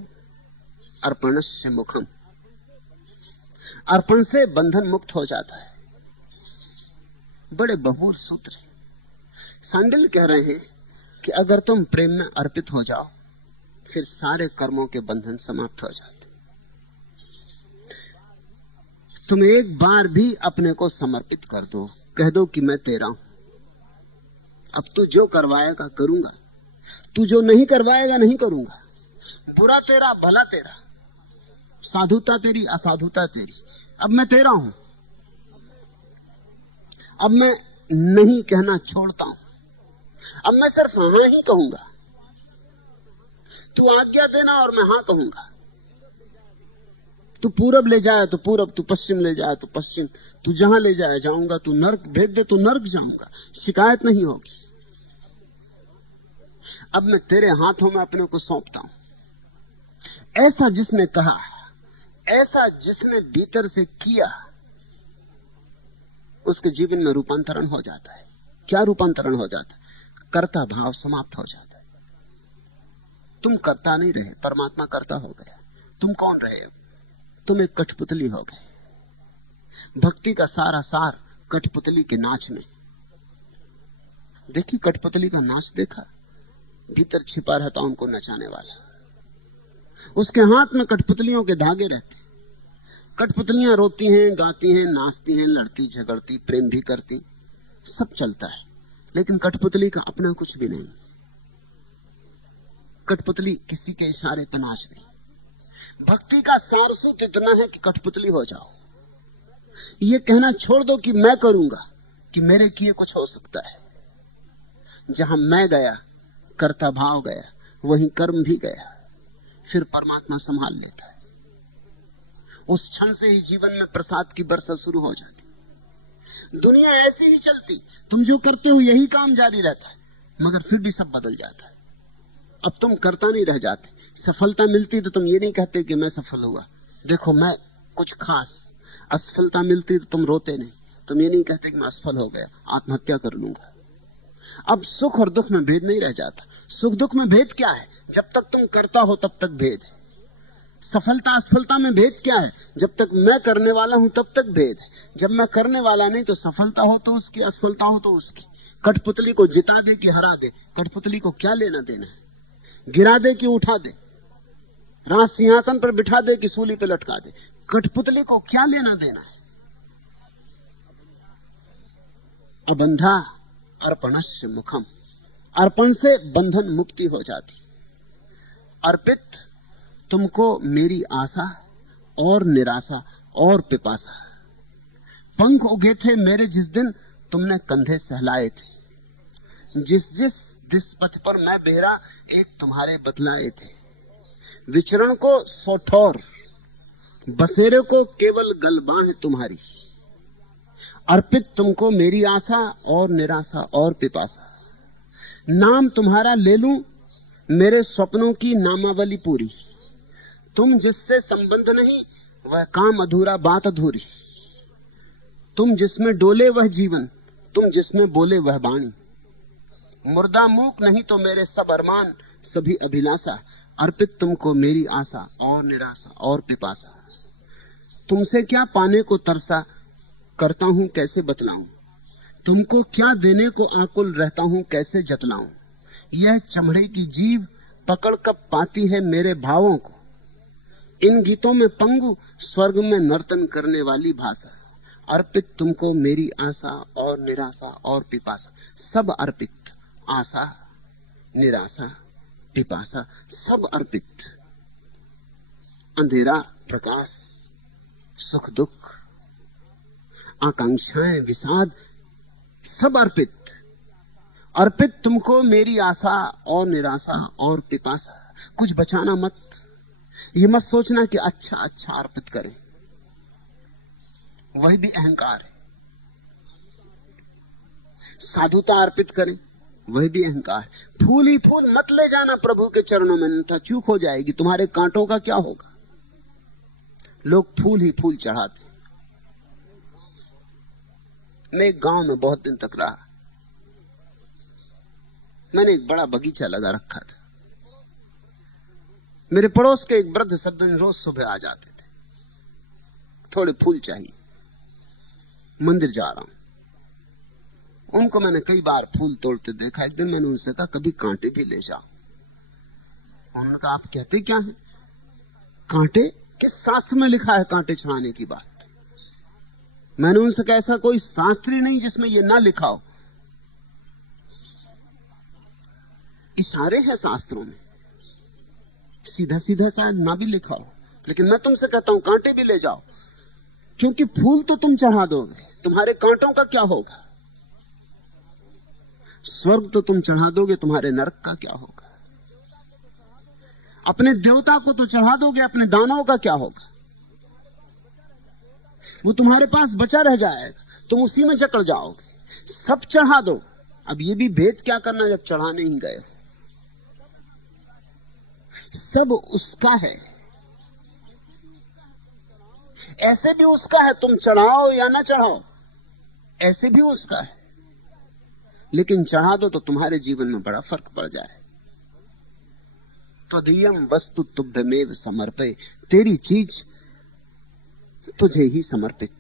अर्पणस्य मुखम, अर्पण से बंधन मुक्त हो जाता है। बड़े बहुल सूत्र है। सांडिल कह रहे हैं कि अगर तुम प्रेम में अर्पित हो जाओ फिर सारे कर्मों के बंधन समाप्त हो जाते। तुम एक बार भी अपने को समर्पित कर दो, कह दो कि मैं तेरा हूं, अब तू जो करवाएगा करूंगा, तू जो नहीं करवाएगा नहीं करूंगा, बुरा तेरा भला तेरा, साधुता तेरी असाधुता तेरी, अब मैं तेरा हूं, अब मैं नहीं कहना छोड़ता हूं, अब मैं सिर्फ हां ही कहूंगा, तू आज्ञा देना और मैं हां कहूंगा, तू पूरब ले जाए तो पूरब, तू पश्चिम ले जाए तो पश्चिम, तू जहां ले जाए जाऊंगा, तू नर्क भेज दे तो नर्क जाऊंगा, शिकायत नहीं होगी। अब मैं तेरे हाथों में अपने को सौंपता हूं। ऐसा जिसने कहा, ऐसा जिसने भीतर से किया, उसके जीवन में रूपांतरण हो जाता है। क्या रूपांतरण हो जाता है? कर्ता भाव समाप्त हो जाता है। तुम कर्ता नहीं रहे, परमात्मा कर्ता हो गया। तुम कौन रहे? तुम एक कठपुतली हो गए। भक्ति का सारा सार कठपुतली के नाच में। देखी कठपुतली का नाच देखा? भीतर छिपा रहता उनको नचाने वाला। उसके हाथ में कठपुतलियों के धागे रहते। कठपुतलियां रोती हैं, गाती हैं, नाचती हैं, लड़ती झगड़ती, प्रेम भी करती, सब चलता है, लेकिन कठपुतली का अपना कुछ भी नहीं। कठपुतली किसी के इशारे पर नाच नहीं। भक्ति का सारसूत इतना है कि कठपुतली हो जाओ, ये कहना छोड़ दो कि मैं करूंगा, कि मेरे किए कुछ हो सकता है। जहां मैं गया, कर्ता भाव गया, वहीं कर्म भी गया, फिर परमात्मा संभाल लेता है। उस क्षण से ही जीवन में प्रसाद की बरसा शुरू हो जाती। दुनिया ऐसी ही चलती, तुम जो करते हो यही काम जारी रहता है, मगर फिर भी सब बदल जाता है। अब तुम करता नहीं रह जाते। सफलता मिलती तो तुम ये नहीं कहते कि मैं सफल हुआ, देखो मैं कुछ खास। असफलता मिलती तो तुम रोते नहीं, तुम ये नहीं कहते कि मैं असफल हो गया, आत्महत्या कर लूंगा। अब सुख और दुख में भेद नहीं रह जाता। सुख दुख में भेद क्या है? जब तक तुम करता हो तब तक भेद है। सफलता असफलता में भेद क्या है? जब तक मैं करने वाला हूं तब तक भेद है। जब मैं करने वाला नहीं तो सफलता हो तो उसकी, असफलता हो तो उसकी। कठपुतली को जिता दे कि हरा दे, कठपुतली को क्या लेना देना है? गिरा दे कि उठा दे, राज सिंहासन पर बिठा दे कि सूली पे लटका दे, कठपुतली को क्या लेना देना है? अबंधा अर्पणस्य मुखम, अर्पण से बंधन मुक्ति हो जाती। अर्पित तुमको मेरी आशा और निराशा और पिपासा, पंख उगे थे मेरे जिस दिन तुमने कंधे सहलाए थे। जिस जिस पथ पर मैं बेरा एक तुम्हारे बतलाए थे। विचरण को सोठौर, बसेरे को केवल गलबां तुम्हारी। अर्पित तुमको मेरी आशा और निराशा और पिपासा। नाम तुम्हारा ले लूं मेरे स्वप्नों की नामावली पूरी। तुम जिससे संबंध नहीं वह काम अधूरा, बात अधूरी। तुम जिसमें डोले वह जीवन, तुम जिसमें बोले वह वाणी। मुर्दा मूक नहीं तो मेरे सब अरमान, सभी अभिलाषा। अर्पित तुमको मेरी आशा और निराशा और पिपासा। तुमसे क्या पाने को तरसा, करता हूं कैसे बतलाऊं। तुमको क्या देने को आकुल रहता हूं, कैसे जतलाऊं। यह चमड़े की जीभ पकड़ कब पाती है मेरे भावों को। इन गीतों में पंगु, स्वर्ग में नर्तन करने वाली भाषा। अर्पित तुमको मेरी आशा और निराशा और पिपासा। सब अर्पित, आशा निराशा पिपासा सब अर्पित। अंधेरा प्रकाश, सुख दुख, आकांक्षाएं विषाद, सब अर्पित। अर्पित तुमको मेरी आशा और निराशा और पिपासा। कुछ बचाना मत। ये मत सोचना कि अच्छा अच्छा अर्पित करें, वही भी अहंकार है। साधुता अर्पित करें, वही भी अहंकार है। फूल ही फूल मत ले जाना प्रभु के चरणों में, अन्यथा चूक हो जाएगी। तुम्हारे कांटों का क्या होगा? लोग फूल ही फूल चढ़ाते। मैं एक गांव में बहुत दिन तक रहा। मैंने एक बड़ा बगीचा लगा रखा था। मेरे पड़ोस के एक वृद्ध सज्जन रोज सुबह आ जाते थे, थोड़े फूल चाहिए, मंदिर जा रहा हूं। उनको मैंने कई बार फूल तोड़ते देखा। एक दिन मैंने उनसे कहा कभी कांटे भी ले जाओ। उन्होंने कहा आप कहते क्या है? कांटे? किस शास्त्र में लिखा है कांटे चढ़ाने की बात? मैंने उनसे कहा ऐसा कोई शास्त्र ही नहीं जिसमें यह ना लिखा हो। इशारे हैं शास्त्रों में, सीधा सीधा शायद ना भी लिखा हो, लेकिन मैं तुमसे कहता हूं कांटे भी ले जाओ, क्योंकि फूल तो तुम चढ़ा दोगे, तुम्हारे कांटों का क्या होगा? स्वर्ग तो तुम चढ़ा दोगे, तुम्हारे नरक का क्या होगा? अपने देवता को तो चढ़ा दोगे, अपने दानवों का क्या होगा? वो तुम्हारे पास बचा रह जाएगा, तुम उसी में जकड़ जाओगे। सब चढ़ा दो। अब ये भी भेद क्या करना जब चढ़ाने ही गए? सब उसका है, ऐसे भी उसका है, तुम चढ़ाओ या ना चढ़ाओ, ऐसे भी उसका है। लेकिन चढ़ा दो तो तुम्हारे जीवन में बड़ा फर्क पड़ जाए। त्वदीयम वस्तु तुभ्यमेव समर्पय, तेरी चीज तुझे ही समर्पित।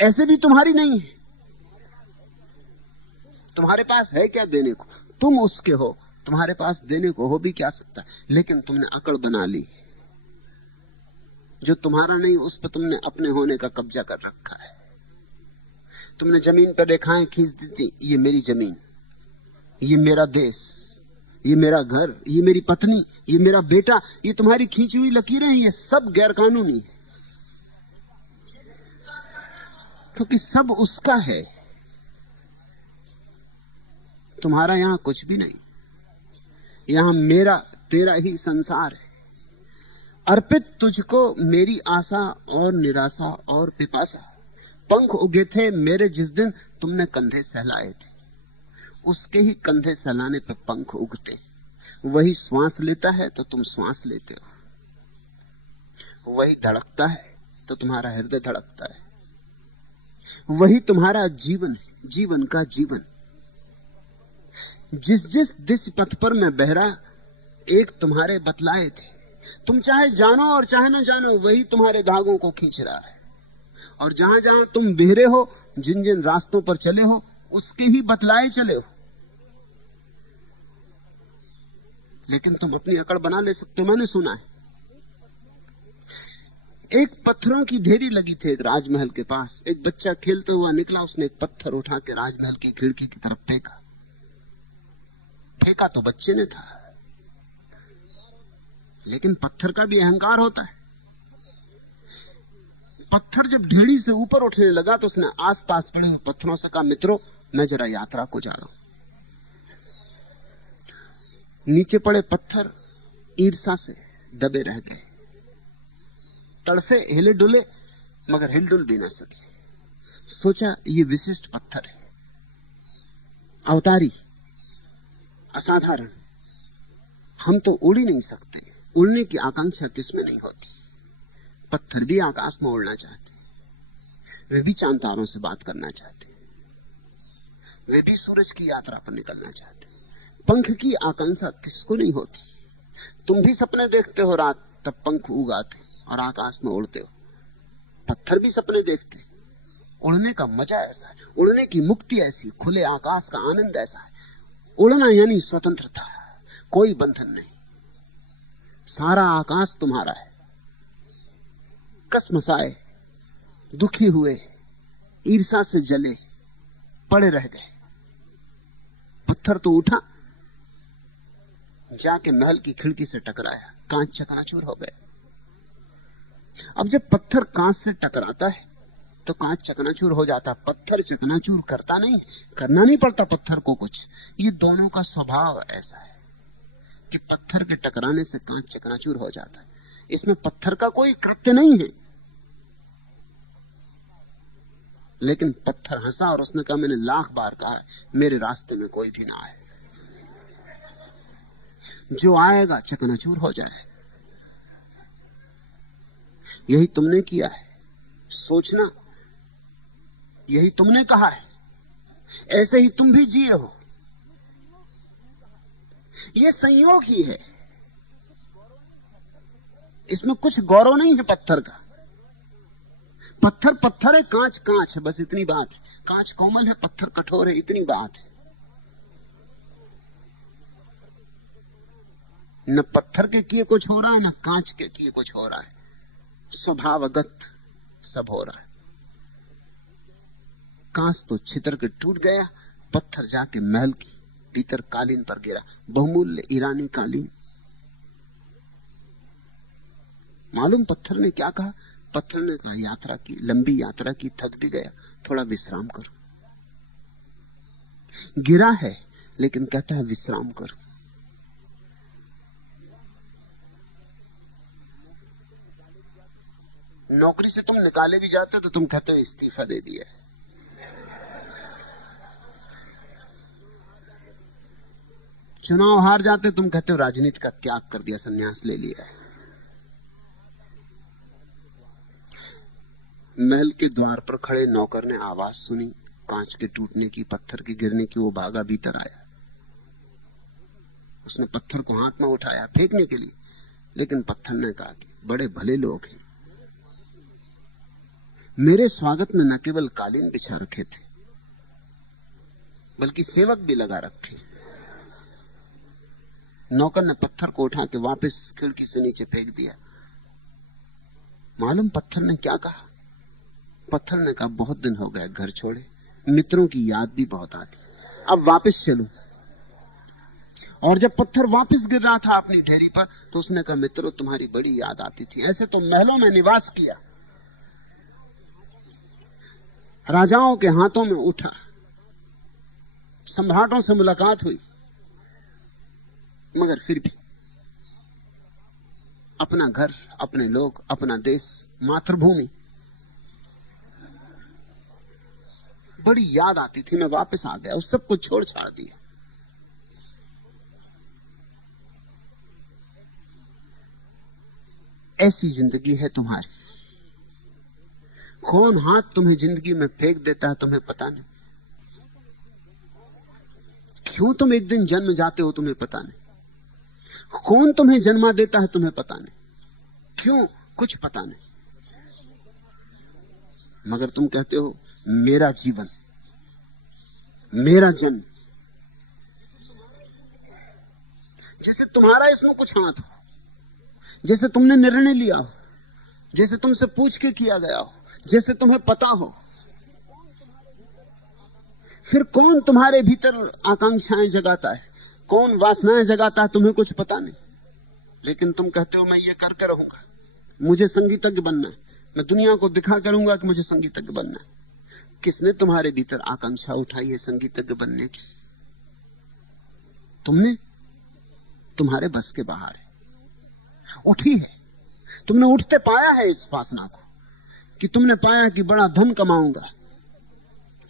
ऐसे भी तुम्हारी नहीं है, तुम्हारे पास है क्या देने को? तुम उसके हो, तुम्हारे पास देने को हो भी क्या सकता है, लेकिन तुमने अकड़ बना ली। जो तुम्हारा नहीं उस पर तुमने अपने होने का कब्जा कर रखा है। तुमने जमीन पर रेखाएं खींच दी थी, ये मेरी जमीन, ये मेरा देश, ये मेरा घर, ये मेरी पत्नी, ये मेरा बेटा, ये तुम्हारी खींची हुई लकीरें, ये सब गैर कानूनी है, क्योंकि सब उसका है। तुम्हारा यहां कुछ भी नहीं, यहां मेरा तेरा ही संसार है। अर्पित तुझको मेरी आशा और निराशा और पिपासा। पंख उगे थे मेरे जिस दिन तुमने कंधे सहलाए थे। उसके ही कंधे सहलाने पे पंख उगते। वही श्वास लेता है तो तुम श्वास लेते हो, वही धड़कता है तो तुम्हारा हृदय धड़कता है, वही तुम्हारा जीवन है, जीवन का जीवन। जिस जिस दिश पथ पर मैं बहरा एक तुम्हारे बतलाए थे। तुम चाहे जानो और चाहे ना जानो, वही तुम्हारे धागों को खींच रहा है। और जहां जहां तुम बिहरे हो, जिन जिन रास्तों पर चले हो, उसके ही बतलाए चले हो। लेकिन तुम अपनी अकड़ बना ले सकते हो। मैंने सुना है एक पत्थरों की ढेरी लगी थी एक राजमहल के पास। एक बच्चा खेलते हुआ निकला, उसने एक पत्थर उठा के राजमहल की खिड़की की तरफ फेंका। फेंका तो बच्चे ने था, लेकिन पत्थर का भी अहंकार होता है। पत्थर जब ढेरी से ऊपर उठने लगा तो उसने आसपास पड़े हुए पत्थरों से कहा, मित्रों मैं जरा यात्रा को जा रहा हूं। नीचे पड़े पत्थर ईर्ष्या से दबे रह गए, तड़फे, हिले डुले, मगर हिलडुल भी न सके। सोचा ये विशिष्ट पत्थर है, अवतारी, असाधारण, हम तो उड़ ही नहीं सकते। उड़ने की आकांक्षा किसमें नहीं होती। पत्थर भी आकाश में उड़ना चाहते, वे भी चांद तारों से बात करना चाहते, वे भी सूरज की यात्रा पर निकलना चाहते। पंख की आकांक्षा किसको नहीं होती। तुम भी सपने देखते हो रात, तब पंख उगाते और आकाश में उड़ते हो। पत्थर भी सपने देखते। उड़ने का मजा ऐसा है, उड़ने की मुक्ति ऐसी, खुले आकाश का आनंद ऐसा है। उड़ना यानी स्वतंत्रता, कोई बंधन नहीं, सारा आकाश तुम्हारा है। कसमसाए, दुखी हुए, ईर्ष्या से जले, पड़े रह गए। पत्थर तो उठा, जाके महल की खिड़की से टकराया, कांच चकनाचूर हो गए। अब जब पत्थर कांच से टकराता है तो कांच चकनाचूर हो जाता। पत्थर चकनाचूर करता नहीं, करना नहीं पड़ता पत्थर को कुछ। ये दोनों का स्वभाव ऐसा है कि पत्थर के टकराने से कांच चकनाचूर हो जाता है। इसमें पत्थर का कोई कृत्य नहीं है। लेकिन पत्थर हंसा और उसने कहा, मैंने लाख बार कहा मेरे रास्ते में कोई भी ना आए, जो आएगा चकनाचूर हो जाए। यही तुमने किया है, सोचना यही तुमने कहा है, ऐसे ही तुम भी जिए हो। यह संयोग ही है, इसमें कुछ गौरव नहीं है पत्थर का। पत्थर पत्थर है, कांच कांच है, बस इतनी बात है। कांच कोमल है, पत्थर कठोर है, इतनी बात है। न पत्थर के किए कुछ हो रहा है, न कांच के किए कुछ हो रहा है, स्वभावगत सब हो रहा है। कांच तो छितर के टूट गया, पत्थर जाके महल की भीतर कालीन पर गिरा, बहुमूल्य ईरानी कालीन। मालूम पत्थर ने क्या कहा? पत्थर ने कहा, यात्रा की, लंबी यात्रा की, थक भी गया, थोड़ा विश्राम करो। गिरा है लेकिन कहता है विश्राम करो। नौकरी से तुम निकाले भी जाते हो तो तुम कहते हो इस्तीफा दे दिया। चुनाव हार जाते तुम कहते हो राजनीति का त्याग कर दिया, संन्यास ले लिया। महल के द्वार पर खड़े नौकर ने आवाज सुनी, कांच के टूटने की, पत्थर के गिरने की। वो भागा भीतर आया, उसने पत्थर को हाथ में उठाया फेंकने के लिए, लेकिन पत्थर ने कहा कि बड़े भले लोग हैं, मेरे स्वागत में न केवल कालीन बिछा रखे थे बल्कि सेवक भी लगा रखे। नौकर ने पत्थर को उठा के वापस खिड़की से नीचे फेंक दिया। मालूम पत्थर ने क्या कहा? पत्थर ने कहा, बहुत दिन हो गए घर छोड़े, मित्रों की याद भी बहुत आती, अब वापस चलूं। और जब पत्थर वापस गिर रहा था अपनी ढेरी पर तो उसने कहा, मित्रों तुम्हारी बड़ी याद आती थी। ऐसे तो महलों में निवास किया, राजाओं के हाथों में उठा, सम्राटों से मुलाकात हुई, मगर फिर भी अपना घर, अपने लोग, अपना देश, मातृभूमि बड़ी याद आती थी। मैं वापस आ गया, उस सब को छोड़ छाड़ दिया। ऐसी जिंदगी है तुम्हारी। कौन हाथ तुम्हें जिंदगी में फेंक देता है तुम्हें पता नहीं, क्यों तुम एक दिन जन्म जाते हो तुम्हें पता नहीं, कौन तुम्हें जन्मा देता है तुम्हें पता नहीं। क्यों? कुछ पता नहीं। मगर तुम कहते हो मेरा जीवन, मेरा जन्म, जैसे तुम्हारा इसमें कुछ हाथ हो, जैसे तुमने निर्णय लिया हो, जैसे तुमसे पूछ के किया गया हो, जैसे तुम्हें पता हो। फिर कौन तुम्हारे भीतर आकांक्षाएं जगाता है, कौन वासनाएं जगाता है? तुम्हें कुछ पता नहीं। लेकिन तुम कहते हो मैं ये करके रहूंगा, मुझे संगीतज्ञ बनना है, मैं दुनिया को दिखा करूंगा कि मुझे संगीतज्ञ बनना है। किसने तुम्हारे भीतर आकांक्षा उठाई है संगीतज्ञ बनने की? तुमने? तुम्हारे बस के बाहर है। उठी है, तुमने उठते पाया है इस वासना को, कि तुमने पाया कि बड़ा धन कमाऊंगा,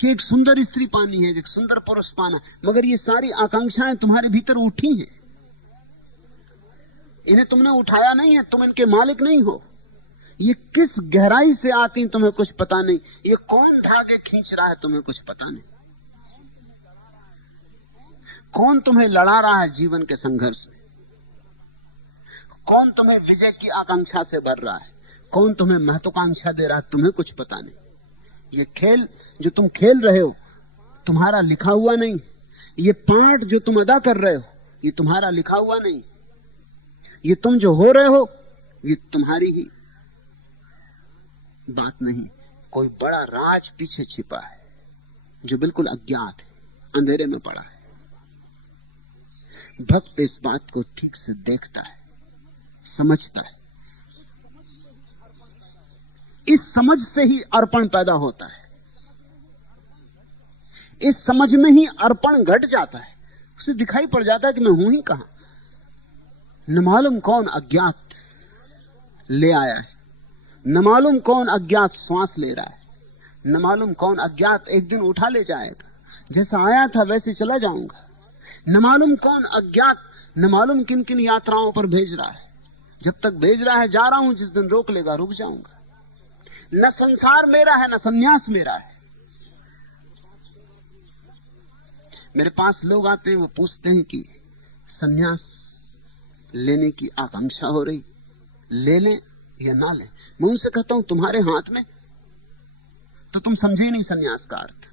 कि एक सुंदर स्त्री पानी है, एक सुंदर पुरुष पाना। मगर ये सारी आकांक्षाएं तुम्हारे भीतर उठी हैं, इन्हें तुमने उठाया नहीं है, तुम इनके मालिक नहीं हो। ये किस गहराई से आती हैं तुम्हें कुछ पता नहीं, ये कौन धागे खींच रहा है तुम्हें कुछ पता नहीं, कौन तुम्हें लड़ा रहा है जीवन के संघर्ष में, कौन तुम्हें विजय की आकांक्षा से भर रहा है, कौन तुम्हें महत्वाकांक्षा दे रहा है, तुम्हें कुछ पता नहीं। ये खेल जो तुम खेल रहे हो तुम्हारा लिखा हुआ नहीं, ये पाठ जो तुम अदा कर रहे हो ये तुम्हारा लिखा हुआ नहीं, ये तुम जो हो रहे हो ये तुम्हारी ही बात नहीं। कोई बड़ा राज पीछे छिपा है जो बिल्कुल अज्ञात है, अंधेरे में पड़ा है। भक्त इस बात को ठीक से देखता है, समझता है। इस समझ से ही अर्पण पैदा होता है, इस समझ में ही अर्पण घट जाता है। उसे दिखाई पड़ जाता है कि मैं हूं ही कहां। न मालूम कौन अज्ञात ले आया है, न मालूम कौन अज्ञात श्वास ले रहा है, न मालूम कौन अज्ञात एक दिन उठा ले जाएगा, जैसा आया था वैसे चला जाऊंगा। न मालूम कौन अज्ञात न मालूम किन किन यात्राओं पर भेज रहा है, जब तक भेज रहा है जा रहा हूं, जिस दिन रोक लेगा रुक जाऊंगा। न संसार मेरा है न सन्यास मेरा है। मेरे पास लोग आते हैं, वो पूछते हैं कि सन्यास लेने की आकांक्षा हो रही, ले लें या ना लें। मैं उनसे कहता हूं तुम्हारे हाथ में, तो तुम समझे नहीं सन्यास का अर्थ।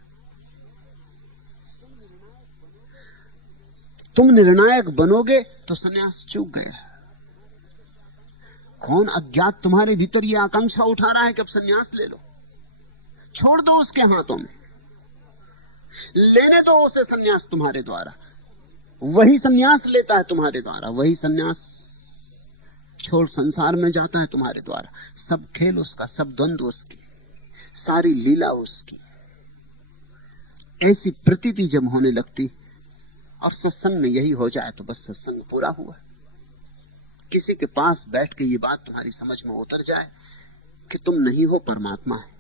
तुम निर्णायक बनोगे तो सन्यास चूक गया। कौन अज्ञात तुम्हारे भीतर यह आकांक्षा उठा रहा है कि अब सन्यास ले लो? छोड़ दो उसके हाथों में, लेने दो उसे सन्यास तुम्हारे द्वारा। वही सन्यास लेता है तुम्हारे द्वारा, वही सन्यास छोड़ संसार में जाता है तुम्हारे द्वारा। सब खेल उसका, सब द्वंद्व उसकी, सारी लीला उसकी। ऐसी प्रतीति जब होने लगती और सत्संग में यही हो जाए तो बस सत्संग पूरा हुआ। किसी के पास बैठ के ये बात तुम्हारी समझ में उतर जाए कि तुम नहीं हो, परमात्मा है,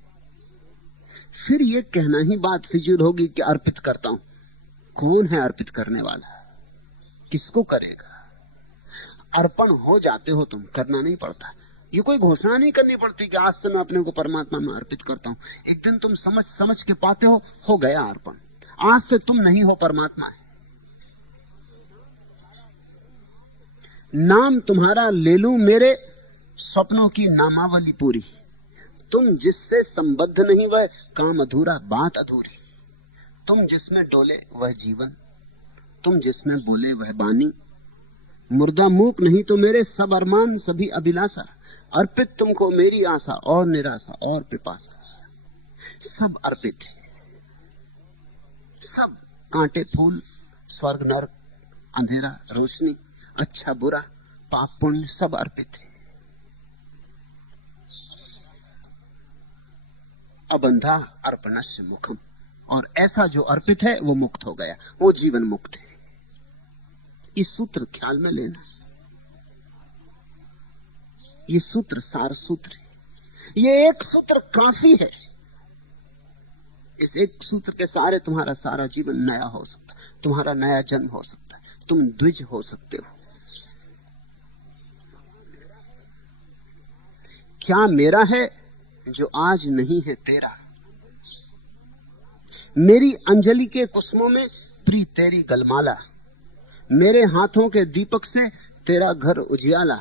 फिर ये कहना ही बात फिजूल होगी कि अर्पित करता हूं। कौन है अर्पित करने वाला? किसको करेगा? अर्पण हो जाते हो तुम, करना नहीं पड़ता। ये कोई घोषणा नहीं करनी पड़ती कि आज से मैं अपने को परमात्मा में अर्पित करता हूं। एक दिन तुम समझ के पाते हो गया अर्पण। आज से तुम नहीं हो, परमात्मा है। नाम तुम्हारा ले लूं मेरे स्वप्नों की नामावली पूरी। तुम जिससे संबद्ध नहीं वह काम अधूरा, बात अधूरी। तुम जिसमें डोले वह जीवन, तुम जिसमें बोले वह बानी। मुर्दा मूक नहीं तो मेरे सब अरमान सभी अभिलाषा। अर्पित तुमको मेरी आशा और निराशा और पिपासा। सब अर्पित है, सब कांटे फूल, स्वर्ग नरक, अंधेरा रोशनी, अच्छा बुरा, पाप पुण्य, सब अर्पित है। अबंधा अर्पणस्य मुखम। और ऐसा जो अर्पित है वो मुक्त हो गया, वो जीवन मुक्त है। इस सूत्र ख्याल में लेना, ये सूत्र सार सूत्र है। ये एक सूत्र काफी है। इस एक सूत्र के सहारे तुम्हारा सारा जीवन नया हो सकता है, तुम्हारा नया जन्म हो सकता है, तुम द्विज हो सकते हो। क्या मेरा है जो आज नहीं है तेरा? मेरी अंजलि के कुसुमों में प्री तेरी गलमाला। मेरे हाथों के दीपक से तेरा घर उजियाला।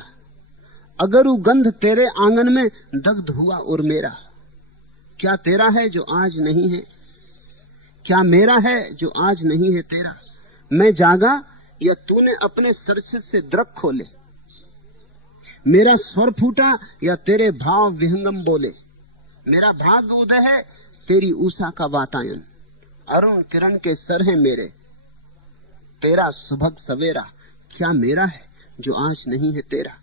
अगर वो गंध तेरे आंगन में दग्ध हुआ और मेरा, क्या तेरा है जो आज नहीं है, क्या मेरा है जो आज नहीं है तेरा। मैं जागा या तूने अपने सरसे से द्रक खोले, मेरा स्वर फूटा या तेरे भाव विहंगम बोले। मेरा भाग्य उदय है तेरी उषा का वातायन, अरुण किरण के सर है मेरे, तेरा सुभग सवेरा। क्या मेरा है जो आज नहीं है तेरा।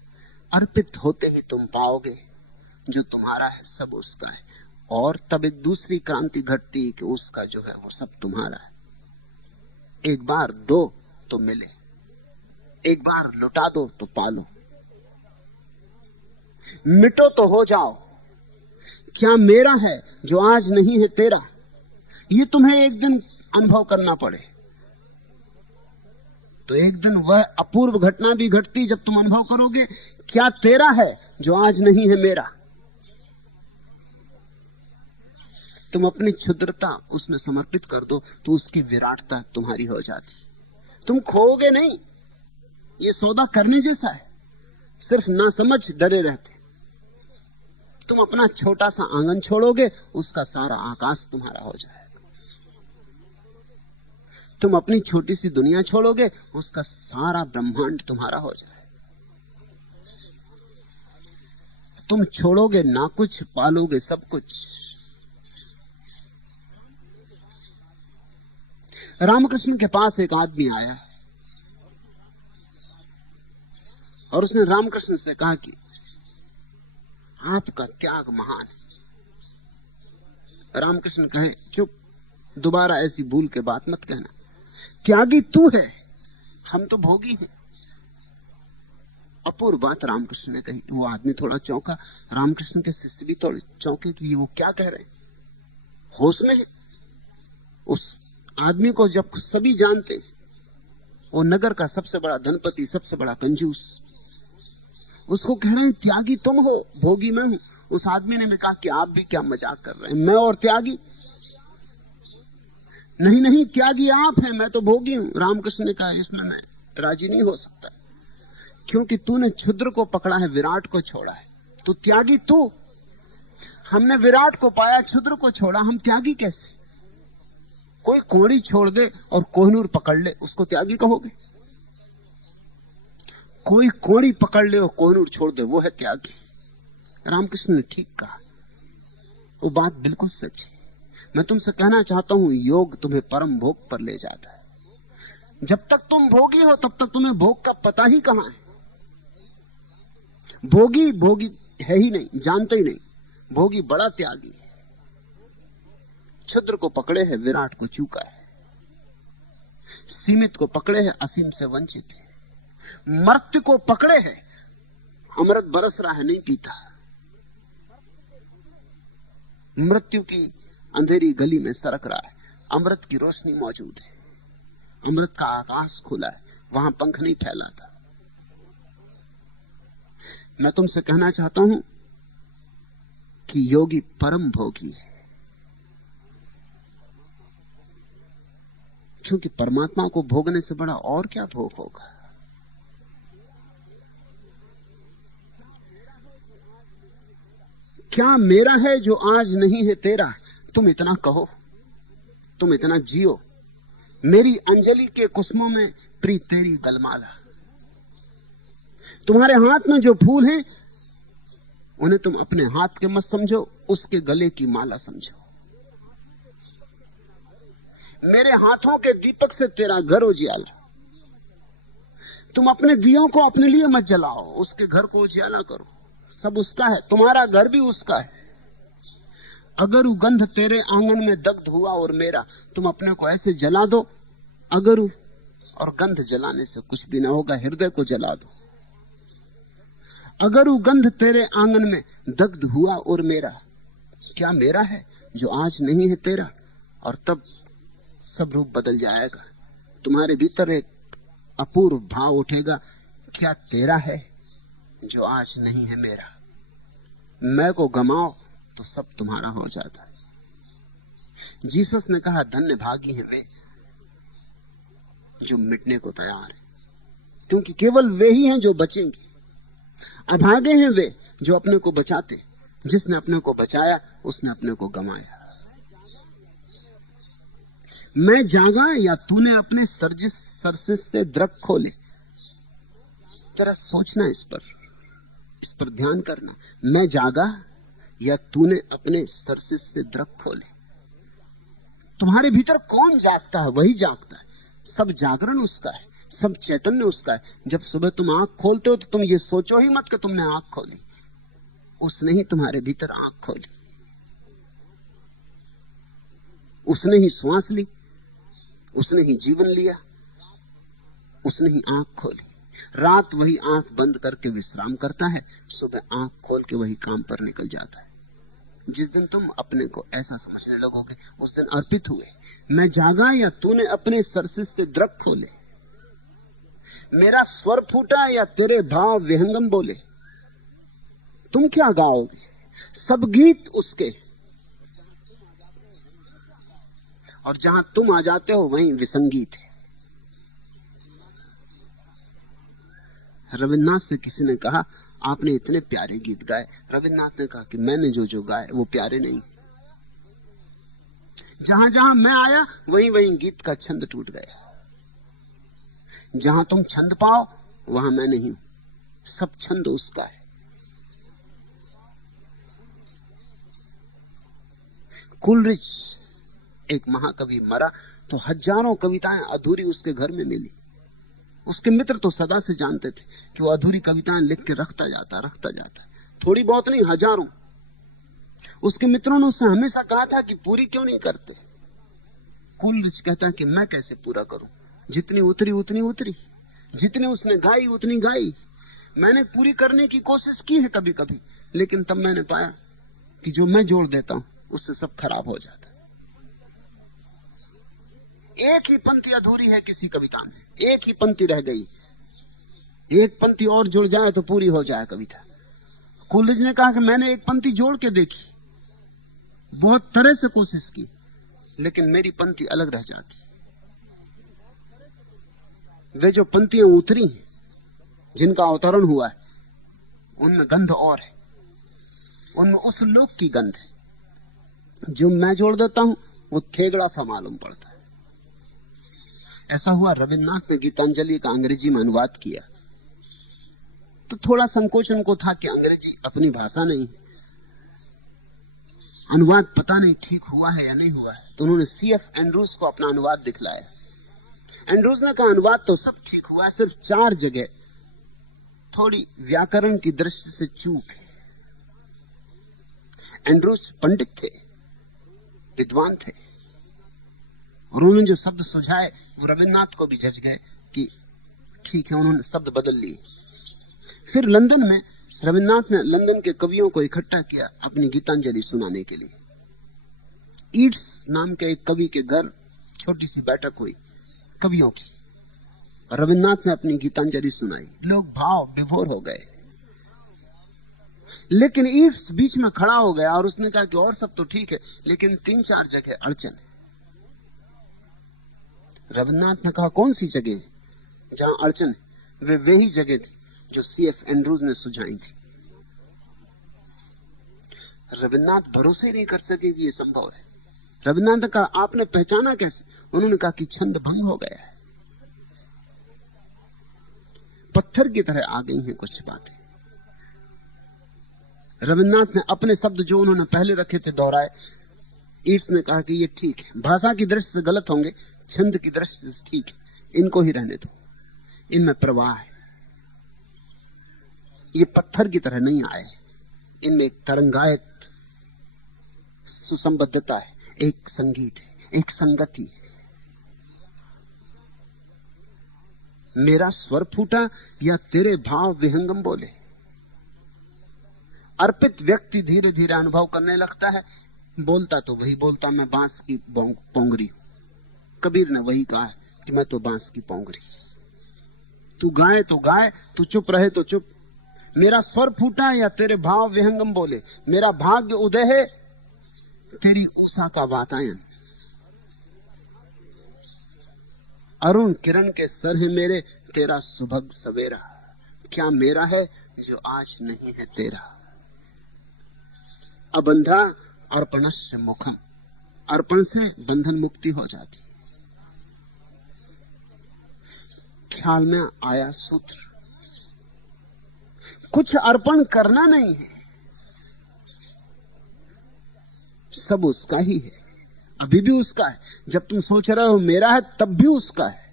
अर्पित होते ही तुम पाओगे जो तुम्हारा है सब उसका है। और तब एक दूसरी क्रांति घटती कि उसका जो है वो सब तुम्हारा है। एक बार दो तो मिले, एक बार लुटा दो तो पालो, मिटो तो हो जाओ। क्या मेरा है जो आज नहीं है तेरा। ये तुम्हें एक दिन अनुभव करना पड़े तो एक दिन वह अपूर्व घटना भी घटती जब तुम अनुभव करोगे क्या तेरा है जो आज नहीं है मेरा। तुम अपनी क्षुद्रता उसमें समर्पित कर दो तो उसकी विराटता तुम्हारी हो जाती। तुम खोओगे नहीं, ये सौदा करने जैसा है, सिर्फ ना समझ डरे रहते। तुम अपना छोटा सा आंगन छोड़ोगे, उसका सारा आकाश तुम्हारा हो जाएगा। तुम अपनी छोटी सी दुनिया छोड़ोगे, उसका सारा ब्रह्मांड तुम्हारा हो जाएगा। तुम छोड़ोगे ना कुछ, पालोगे सब कुछ। रामकृष्ण के पास एक आदमी आया और उसने रामकृष्ण से कहा कि आपका त्याग महान है। रामकृष्ण कहे चुप, दोबारा ऐसी भूल के बात मत कहना। त्यागी तू है, हम तो भोगी हैं। अपूर्व बात रामकृष्ण ने कही। वो आदमी थोड़ा चौंका, रामकृष्ण के शिष्य भी थोड़े चौंके कि वो क्या कह रहे हैं, होश में है। उस आदमी को जब सभी जानते, वो नगर का सबसे बड़ा धनपति, सबसे बड़ा कंजूस, उसको कह रहे हैं त्यागी तुम हो, भोगी मैं हूं। उस आदमी ने कहा कि आप भी क्या मजाक कर रहे हैं, मैं और त्यागी। नहीं नहीं, त्यागी आप हैं, मैं तो भोगी हूं। रामकृष्ण ने कहा इसमें मैं राजी नहीं हो सकता, क्योंकि तूने क्षुद्र को पकड़ा है, विराट को छोड़ा है। तो त्यागी तू, हमने विराट को पाया, क्षुद्र को छोड़ा, हम त्यागी कैसे। कोई कोड़ी छोड़ दे और कोहिनूर पकड़ ले, उसको त्यागी कहोगे। कोई कोड़ी पकड़ ले और कोहिनूर छोड़ दे, वो है त्यागी। रामकृष्ण ने ठीक कहा, वो बात बिल्कुल सच है। मैं तुमसे कहना चाहता हूं, योग तुम्हें परम भोग पर ले जाता है। जब तक तुम भोगी हो तब तक तुम्हें भोग का पता ही कहां है। भोगी भोगी है ही नहीं, जानते ही नहीं। भोगी बड़ा त्यागी है। क्षुद्र को पकड़े है, विराट को चूका है। सीमित को पकड़े है, असीम से वंचित है। मर्त्य को पकड़े है, अमृत बरस रहा है, नहीं पीता। मृत्यु की अंधेरी गली में सरक रहा है, अमृत की रोशनी मौजूद है। अमृत का आकाश खुला है, वहां पंख नहीं फैलाता। मैं तुमसे कहना चाहता हूं कि योगी परम भोगी है, क्योंकि परमात्मा को भोगने से बड़ा और क्या भोग होगा। क्या मेरा है जो आज नहीं है तेरा। तुम इतना कहो, तुम इतना जियो। मेरी अंजलि के कुसुमों में प्री तेरी गलमाला। तुम्हारे हाथ में जो फूल हैं उन्हें तुम अपने हाथ के मत समझो, उसके गले की माला समझो। मेरे हाथों के दीपक से तेरा घर उजियाला। तुम अपने दियों को अपने लिए मत जलाओ, उसके घर को उजियाला करो। सब उसका है, तुम्हारा घर भी उसका है। अगरु गंध तेरे आंगन में दग्ध हुआ और मेरा, तुम अपने को ऐसे जला दो। अगरु और गंध जलाने से कुछ भी ना होगा, हृदय को जला दो। अगरु गंध तेरे आंगन में दग्ध हुआ और मेरा, क्या मेरा है जो आज नहीं है तेरा। और तब सब रूप बदल जाएगा। तुम्हारे भीतर एक अपूर्व भाव उठेगा, क्या तेरा है जो आज नहीं है मेरा। मैं को गमाओ तो सब तुम्हारा हो जाता है। जीसस ने कहा धन्य भागी हैं वे जो मिटने को तैयार है, क्योंकि केवल वे ही हैं जो बचेंगे। अभागे हैं वे जो अपने को बचाते, जिसने अपने को बचाया उसने अपने को गंवाया। मैं जागा या तूने अपने सरसिस से द्रक खोले। जरा सोचना इस पर ध्यान करना। मैं जागा या तूने अपने सरसिस से द्रक खोले। तुम्हारे भीतर कौन जागता है? वही जागता है। सब जागरण उसका है, सब चैतन्य उसका है। जब सुबह तुम आंख खोलते हो तो तुम ये सोचो ही मत कि तुमने आंख खोली, उसने ही तुम्हारे भीतर आंख खोली, उसने ही श्वास ली, उसने ही जीवन लिया, उसने ही आंख खोली। रात वही आंख बंद करके विश्राम करता है, सुबह आंख खोल के वही काम पर निकल जाता है। जिस दिन तुम अपने को ऐसा समझने लगोगे उस दिन अर्पित हुए। मैं जागा या तूने अपने सरसिस से द्रक खोले। मेरा स्वर फूटा या तेरे भाव विहंगम बोले। तुम क्या गाओगे? सब गीत उसके, और जहां तुम आ जाते हो वहीं विसंगीत है। रविन्द्रनाथ से किसी ने कहा आपने इतने प्यारे गीत गाए। रविन्द्रनाथ ने कहा कि मैंने जो गाए वो प्यारे नहीं। जहां जहां मैं आया वहीं वहीं गीत का छंद टूट गया। जहां तुम छंद पाओ वहां मैं नहीं। सब छंद उसका है। कुलरिच एक महाकवि मरा तो हजारों कविताएं अधूरी उसके घर में मिली। उसके मित्र तो सदा से जानते थे कि वो अधूरी कविताएं लिख के रखता जाता। थोड़ी बहुत नहीं, हजारों। उसके मित्रों ने उससे हमेशा कहा था कि पूरी क्यों नहीं करते। कुलरिच कहता है कि मैं कैसे पूरा करूं? जितनी उतरी उतनी उतरी, जितनी उसने गाई उतनी गाई। मैंने पूरी करने की कोशिश की है कभी कभी, लेकिन तब मैंने पाया कि जो मैं जोड़ देता हूं उससे सब खराब हो जाता है। एक ही पंक्ति अधूरी है किसी कविता में, एक ही पंक्ति रह गई, एक पंक्ति और जुड़ जाए तो पूरी हो जाए कविता। कुलरिच ने कहा कि मैंने एक पंक्ति जोड़ के देखी, बहुत तरह से कोशिश की, लेकिन मेरी पंक्ति अलग रह जाती। वे जो पंक्तियां उतरी, जिनका अवतरण हुआ है, उनमें गंध और है, उनमें उस लोक की गंध है। जो मैं जोड़ देता हूं वो थेगड़ा सा मालूम पड़ता है। ऐसा हुआ, रविन्द्रनाथ ने गीतांजलि का अंग्रेजी में अनुवाद किया तो थोड़ा संकोच उनको था कि अंग्रेजी अपनी भाषा नहीं, अनुवाद पता नहीं ठीक हुआ है या नहीं हुआ है। तो उन्होंने C.F. एंड्रूज को अपना अनुवाद दिखलाया। एंड्रूज ने कहा अनुवाद तो सब ठीक हुआ, सिर्फ 4 जगह थोड़ी व्याकरण की दृष्टि से चूक है। एंड्रूज पंडित थे, विद्वान थे, और उन्होंने जो शब्द सुझाए वो रविन्द्रनाथ को भी जच गए कि ठीक है। उन्होंने शब्द बदल लिए। फिर लंदन में रविन्द्रनाथ ने लंदन के कवियों को इकट्ठा किया अपनी गीतांजलि सुनाने के लिए। ईट्स नाम के एक कवि के घर छोटी सी बैठक हुई कवियों की। रविन्द्रनाथ ने अपनी गीतांजलि सुनाई, लोग भाव विभोर हो गए। लेकिन ईट्स बीच में खड़ा हो गया और उसने कहा कि और सब तो ठीक है, लेकिन 3-4 जगह अड़चन है। रविन्द्रनाथ ने कहा कौन सी जगह जहां अड़चन है? वे ही जगह थी जो C.F. एंड्रूज ने सुझाई थी। रविन्द्रनाथ भरोसे ही नहीं कर सके कि यह संभव है। रविन्द्रनाथ ने कहा आपने पहचाना कैसे? उन्होंने कहा कि छंद भंग हो गया है, पत्थर की तरह आ गई हैं कुछ बातें। रविन्द्रनाथ ने अपने शब्द जो उन्होंने पहले रखे थे दोहराए। ईट्स ने कहा कि ये ठीक है, भाषा की दृष्टि से गलत होंगे, छंद की दृष्टि से ठीक है, इनको ही रहने दो, इनमें प्रवाह है। ये पत्थर की तरह नहीं आए, इनमें एक तरंगायत सुसंबद्धता है, एक संगीत है, एक संगति है। मेरा स्वर फूटा या तेरे भाव विहंगम बोले। अर्पित व्यक्ति धीरे धीरे अनुभव करने लगता है, बोलता तो वही बोलता, मैं बांस की पोंगरी। कबीर ने वही कहा है कि मैं तो बांस की पोंगरी। तू गाए तो गाए, तू चुप रहे तो चुप। मेरा स्वर फूटा या तेरे भाव विहंगम बोले। मेरा भाग्य उदय है तेरी उषा का वातायन। अरुण किरण के सर है मेरे तेरा सुभग सवेरा। क्या मेरा है जो आज नहीं है तेरा। अबंधा अर्पणस्य मुखम, अर्पण से बंधन मुक्ति हो जाती। ख्याल में आया सूत्र, कुछ अर्पण करना नहीं है, सब उसका ही है, अभी भी उसका है। जब तुम सोच रहे हो मेरा है, तब भी उसका है।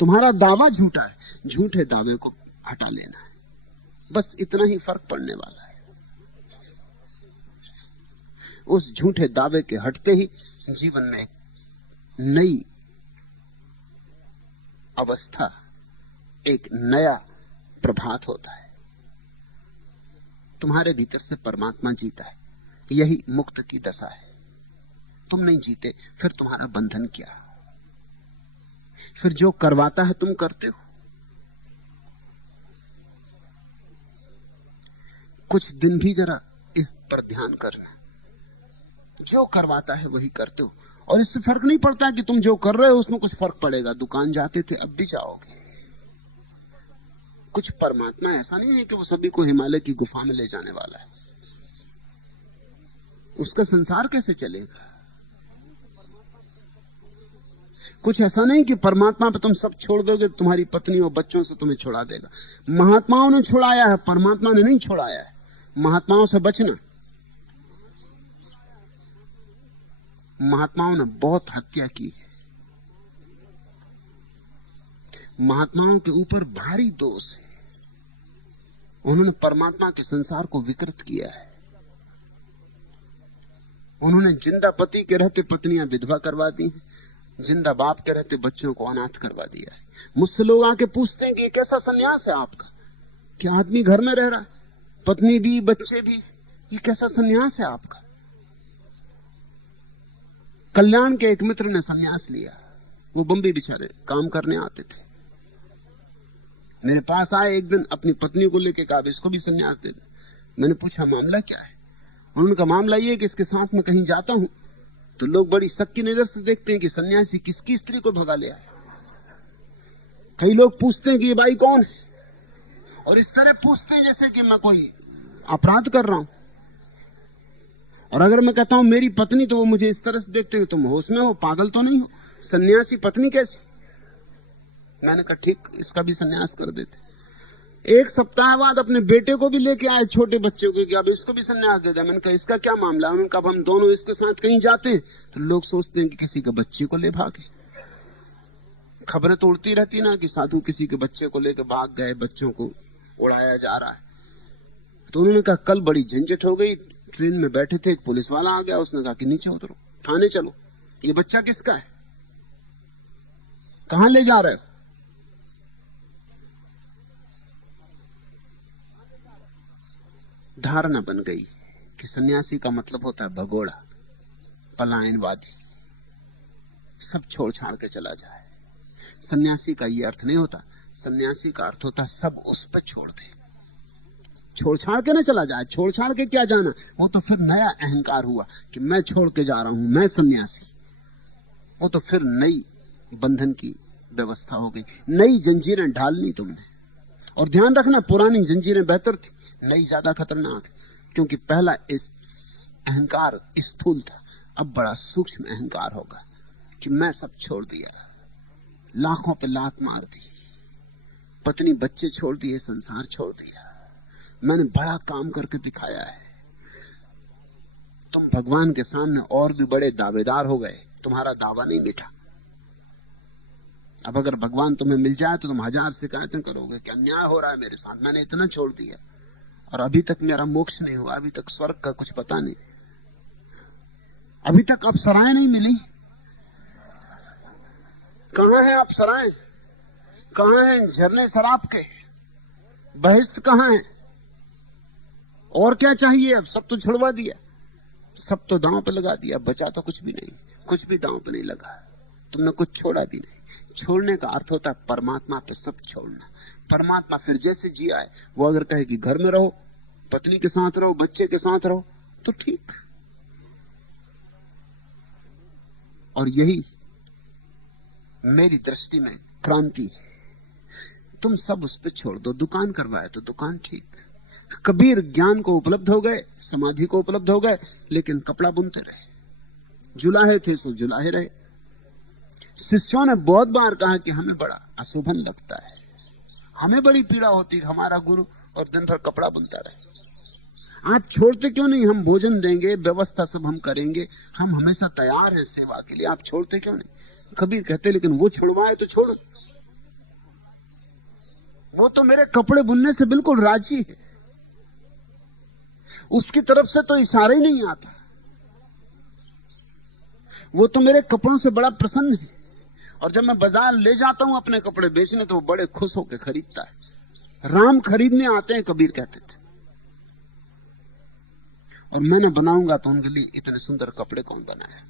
तुम्हारा दावा झूठा है, झूठे दावे को हटा लेना है, बस इतना ही फर्क पड़ने वाला है। उस झूठे दावे के हटते ही जीवन में एक नई अवस्था, एक नया प्रभात होता है। तुम्हारे भीतर से परमात्मा जीता है, यही मुक्त की दशा है। तुम नहीं जीते, फिर तुम्हारा बंधन क्या? फिर जो करवाता है तुम करते हो। कुछ दिन भी जरा इस पर ध्यान करना, जो करवाता है वही करते हो, और इससे फर्क नहीं पड़ता कि तुम जो कर रहे हो उसमें कुछ फर्क पड़ेगा। दुकान जाते थे, अब भी जाओगे। कुछ परमात्मा ऐसा नहीं है कि वो सभी को हिमालय की गुफा में ले जाने वाला है। उसका संसार कैसे चलेगा? कुछ ऐसा नहीं कि परमात्मा पे तुम सब छोड़ दोगे, तुम्हारी पत्नी और बच्चों से तुम्हें छुड़ा देगा। महात्माओं ने छुड़ाया है, परमात्मा ने नहीं छुड़ाया है। महात्माओं से बचना। महात्माओं ने बहुत हत्या की है। महात्माओं के ऊपर भारी दोष है, उन्होंने परमात्मा के संसार को विकृत किया है। उन्होंने जिंदा पति के रहते पत्नियां विधवा करवा दी, जिंदा बाप के रहते बच्चों को अनाथ करवा दिया है। मुझसे लोग आके पूछते हैं कि कैसा सन्यास है आपका, कि आदमी घर में रह रहा है, पत्नी भी बच्चे भी, ये कैसा सन्यास है आपका? कल्याण के एक मित्र ने सन्यास लिया, वो बम्बई बेचारे काम करने आते थे, मेरे पास आए एक दिन, अपनी पत्नी को लेके कहा इसको भी सन्यास दे दे। मैंने पूछा मामला क्या है? उन्होंने कहा मामला ये कि इसके साथ में कहीं जाता हूं तो लोग बड़ी शक की नजर से देखते हैं कि सन्यासी किसकी स्त्री को भगा ले आए। कई लोग पूछते हैं कि ये भाई कौन है, और इस तरह पूछते हैं जैसे कि मैं कोई अपराध कर रहा हूं। और अगर मैं कहता हूं मेरी पत्नी, तो वो मुझे इस तरह से देखते हैं, तुम होश में हो, पागल तो नहीं हो, सन्यासी पत्नी कैसी? मैंने कहा ठीक, इसका भी सन्यास कर देते। एक सप्ताह बाद अपने बेटे को भी लेके आए, छोटे बच्चों को, कि अब इसको भी सन्यास दे दिया। मैंने कहा इसका क्या मामला? उन्होंने कहा हम दोनों इसके साथ कहीं जाते हैं तो लोग सोचते हैं कि किसी के बच्चे को ले भागे। खबरें तो उड़ती रहती ना कि साधु किसी के बच्चे को लेकर भाग गए, बच्चों को उड़ाया जा रहा है। तो उन्होंने कहा कल बड़ी झंझट हो गई, ट्रेन में बैठे थे, एक पुलिस वाला आ गया, उसने कहा कि नीचे उतरो, थाने चलो, ये बच्चा किसका है, कहां ले जा रहे हो? धारणा बन गई कि सन्यासी का मतलब होता है भगोड़ा, पलायनवादी, सब छोड़ छाड़ के चला जाए। सन्यासी का ये अर्थ नहीं होता। सन्यासी का अर्थ होता है सब उस पर छोड़ दे, छोड़ छाड़ के ना चला जाए। छोड़ छाड़ के क्या जाना, वो तो फिर नया अहंकार हुआ कि मैं छोड़ के जा रहा हूं, मैं सन्यासी। वो तो फिर नई बंधन की व्यवस्था हो गई, नई जंजीरें ढालनी तुमने। और ध्यान रखना, पुरानी जंजीरें बेहतर थी, नई ज्यादा खतरनाक, क्योंकि पहला इस अहंकार स्थूल था, अब बड़ा सूक्ष्म अहंकार होगा कि मैं सब छोड़ दिया, लाखों पे लात मार दी, पत्नी बच्चे छोड़ दिए, संसार छोड़ दिया, मैंने बड़ा काम करके दिखाया है। तुम भगवान के सामने और भी बड़े दावेदार हो गए, तुम्हारा दावा नहीं मिटा। अब अगर भगवान तुम्हें मिल जाए तो तुम 1000 शिकायतें करोगे कि अन्याय हो रहा है मेरे साथ, मैंने इतना छोड़ दिया और अभी तक मेरा मोक्ष नहीं हुआ, अभी तक स्वर्ग का कुछ पता नहीं, अभी तक अप्सराएं नहीं मिली। कहां है अप्सराएं? कहां हैं झरने शराब के? बहिष्ठ कहां है? और क्या चाहिए? अब सब तो छुड़वा दिया, सब तो दांव पे लगा दिया, बचा तो कुछ भी नहीं, कुछ भी दांव पे नहीं लगा, तुमने कुछ छोड़ा भी नहीं। छोड़ने का अर्थ होता है परमात्मा पे सब छोड़ना। परमात्मा फिर जैसे जी आए, वो अगर कहे कि घर में रहो, पत्नी के साथ रहो, बच्चे के साथ रहो, तो ठीक। और यही मेरी दृष्टि में क्रांति है तुम सब उस पर छोड़ दो। दुकान करवाए तो दुकान ठीक। कबीर ज्ञान को उपलब्ध हो गए, समाधि को उपलब्ध हो गए, लेकिन कपड़ा बुनते रहे। जुलाहे थे सो जुलाहे रहे। शिष्यों ने बहुत बार कहा कि हमें बड़ा अशोभन लगता है, हमें बड़ी पीड़ा होती है, हमारा गुरु और दिन भर कपड़ा बुनता रहे। आज छोड़ते क्यों नहीं? हम भोजन देंगे, व्यवस्था सब हम करेंगे, हम हमेशा तैयार हैं सेवा के लिए, आप छोड़ते क्यों नहीं? कबीर कहते लेकिन वो छुड़वाए तो छोड़ो, वो तो मेरे कपड़े बुनने से बिल्कुल राजी है, उसकी तरफ से तो इशारा ही नहीं आता, वो तो मेरे कपड़ों से बड़ा प्रसन्न है। और जब मैं बाजार ले जाता हूं अपने कपड़े बेचने तो वो बड़े खुश होकर खरीदता है। राम खरीदने आते हैं, कबीर कहते थे, और मैं न बनाऊंगा तो उनके लिए इतने सुंदर कपड़े कौन बनाए।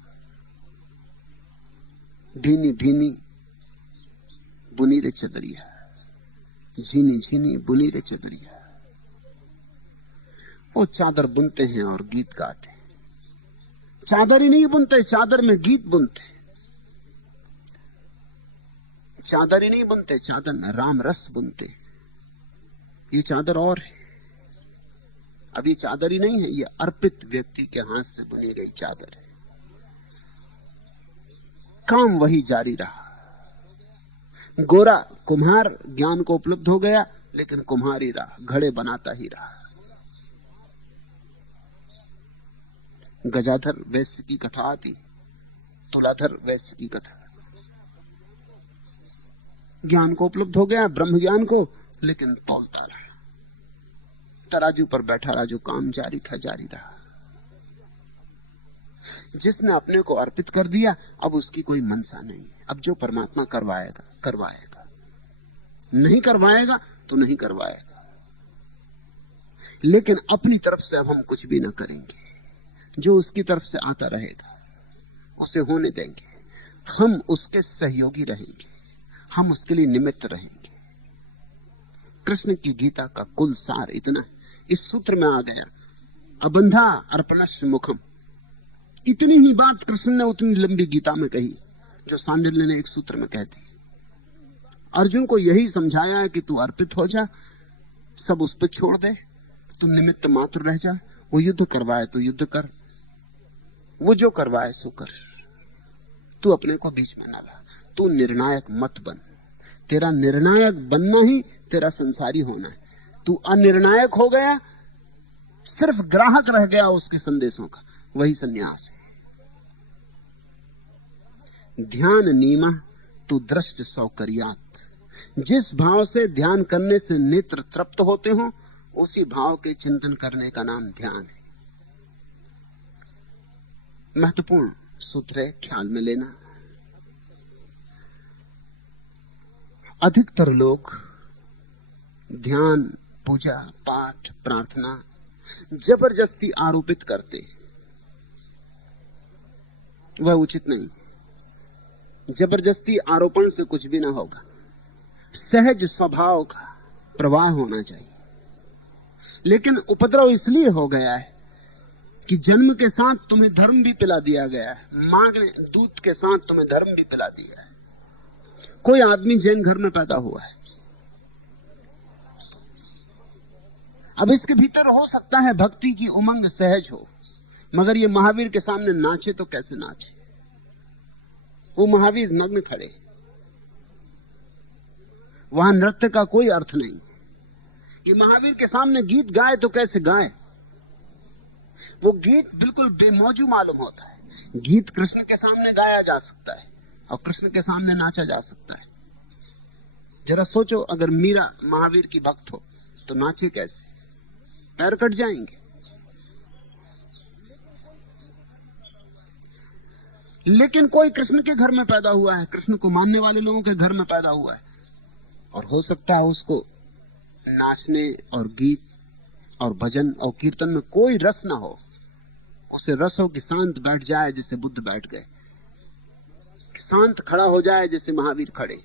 भीनी भीनी बुनी रे चदरिया, झीनी झीनी बुनी रे चदरिया। वो चादर बुनते हैं और गीत गाते हैं। चादर ही नहीं बुनते, चादर में गीत बुनते। चादर ही नहीं बुनते, चादर में राम रस बुनते। ये चादर और है। अब ये चादर ही नहीं है, ये अर्पित व्यक्ति के हाथ से बुनी गई चादर है। काम वही जारी रहा। गोरा कुम्हार ज्ञान को उपलब्ध हो गया, लेकिन कुम्हार ही रहा, घड़े बनाता ही रहा। गजाधर वैश्य की कथा आती, तुलाधर वैश्य की कथा। ज्ञान को उपलब्ध हो गया, ब्रह्म ज्ञान को, लेकिन तौलता रहा। तराजू पर बैठा रहा, जो काम जारी था जारी रहा। जिसने अपने को अर्पित कर दिया, अब उसकी कोई मनसा नहीं। अब जो परमात्मा करवाएगा करवाएगा, नहीं करवाएगा तो नहीं करवाएगा। लेकिन अपनी तरफ से अब हम कुछ भी ना करेंगे। जो उसकी तरफ से आता रहेगा उसे होने देंगे। हम उसके सहयोगी रहेंगे, हम उसके लिए निमित्त रहेंगे। कृष्ण की गीता का कुल सार इतना है, इस सूत्र में आ गया, अबंधा अर्पणस्य मुखम। इतनी ही बात कृष्ण ने उतनी लंबी गीता में कही जो सांडिल्य ने एक सूत्र में कह दी। अर्जुन को यही समझाया है कि तू अर्पित हो जा, सब उस पर छोड़ दे, तू निमित्त मात्र रह जा। वो युद्ध करवाए तो युद्ध कर, वो जो करवाए सो कर, तू अपने को बीच में ना ला। तू निर्णायक मत बन। तेरा निर्णायक बनना ही तेरा संसारी होना है। तू अनिर्णायक हो गया, सिर्फ ग्राहक रह गया उसके संदेशों का, वही सन्यास है। ध्यान नीमा तू दृष्ट सौकर्यात। जिस भाव से ध्यान करने से नेत्र तृप्त होते हो, उसी भाव के चिंतन करने का नाम ध्यान है। महत्वपूर्ण सूत्र है, ख्याल में लेना। अधिकतर लोग ध्यान, पूजा, पाठ, प्रार्थना जबरदस्ती आरोपित करते, वह उचित नहीं। जबरदस्ती आरोपण से कुछ भी ना होगा। सहज स्वभाव का प्रवाह होना चाहिए। लेकिन उपद्रव इसलिए हो गया है कि जन्म के साथ तुम्हें धर्म भी पिला दिया गया है। मां ने दूध के साथ तुम्हें धर्म भी पिला दिया है। कोई आदमी जैन घर में पैदा हुआ है, अब इसके भीतर हो सकता है भक्ति की उमंग सहज हो, मगर ये महावीर के सामने नाचे तो कैसे नाचे? वो महावीर नग्न खड़े, वहां नृत्य का कोई अर्थ नहीं। ये महावीर के सामने गीत गाए तो कैसे गाए? वो गीत बिल्कुल बेमौजू मालूम होता है। गीत कृष्ण के सामने गाया जा सकता है और कृष्ण के सामने नाचा जा सकता है। जरा सोचो, अगर मीरा महावीर की भक्त हो तो नाचे कैसे? पैर कट जाएंगे। लेकिन कोई कृष्ण के घर में पैदा हुआ है, कृष्ण को मानने वाले लोगों के घर में पैदा हुआ है, और हो सकता है उसको नाचने और गीत और भजन और कीर्तन में कोई रस ना हो। उसे रस हो कि शांत बैठ जाए जैसे बुद्ध बैठ गए, कि शांत खड़ा हो जाए जैसे महावीर खड़े।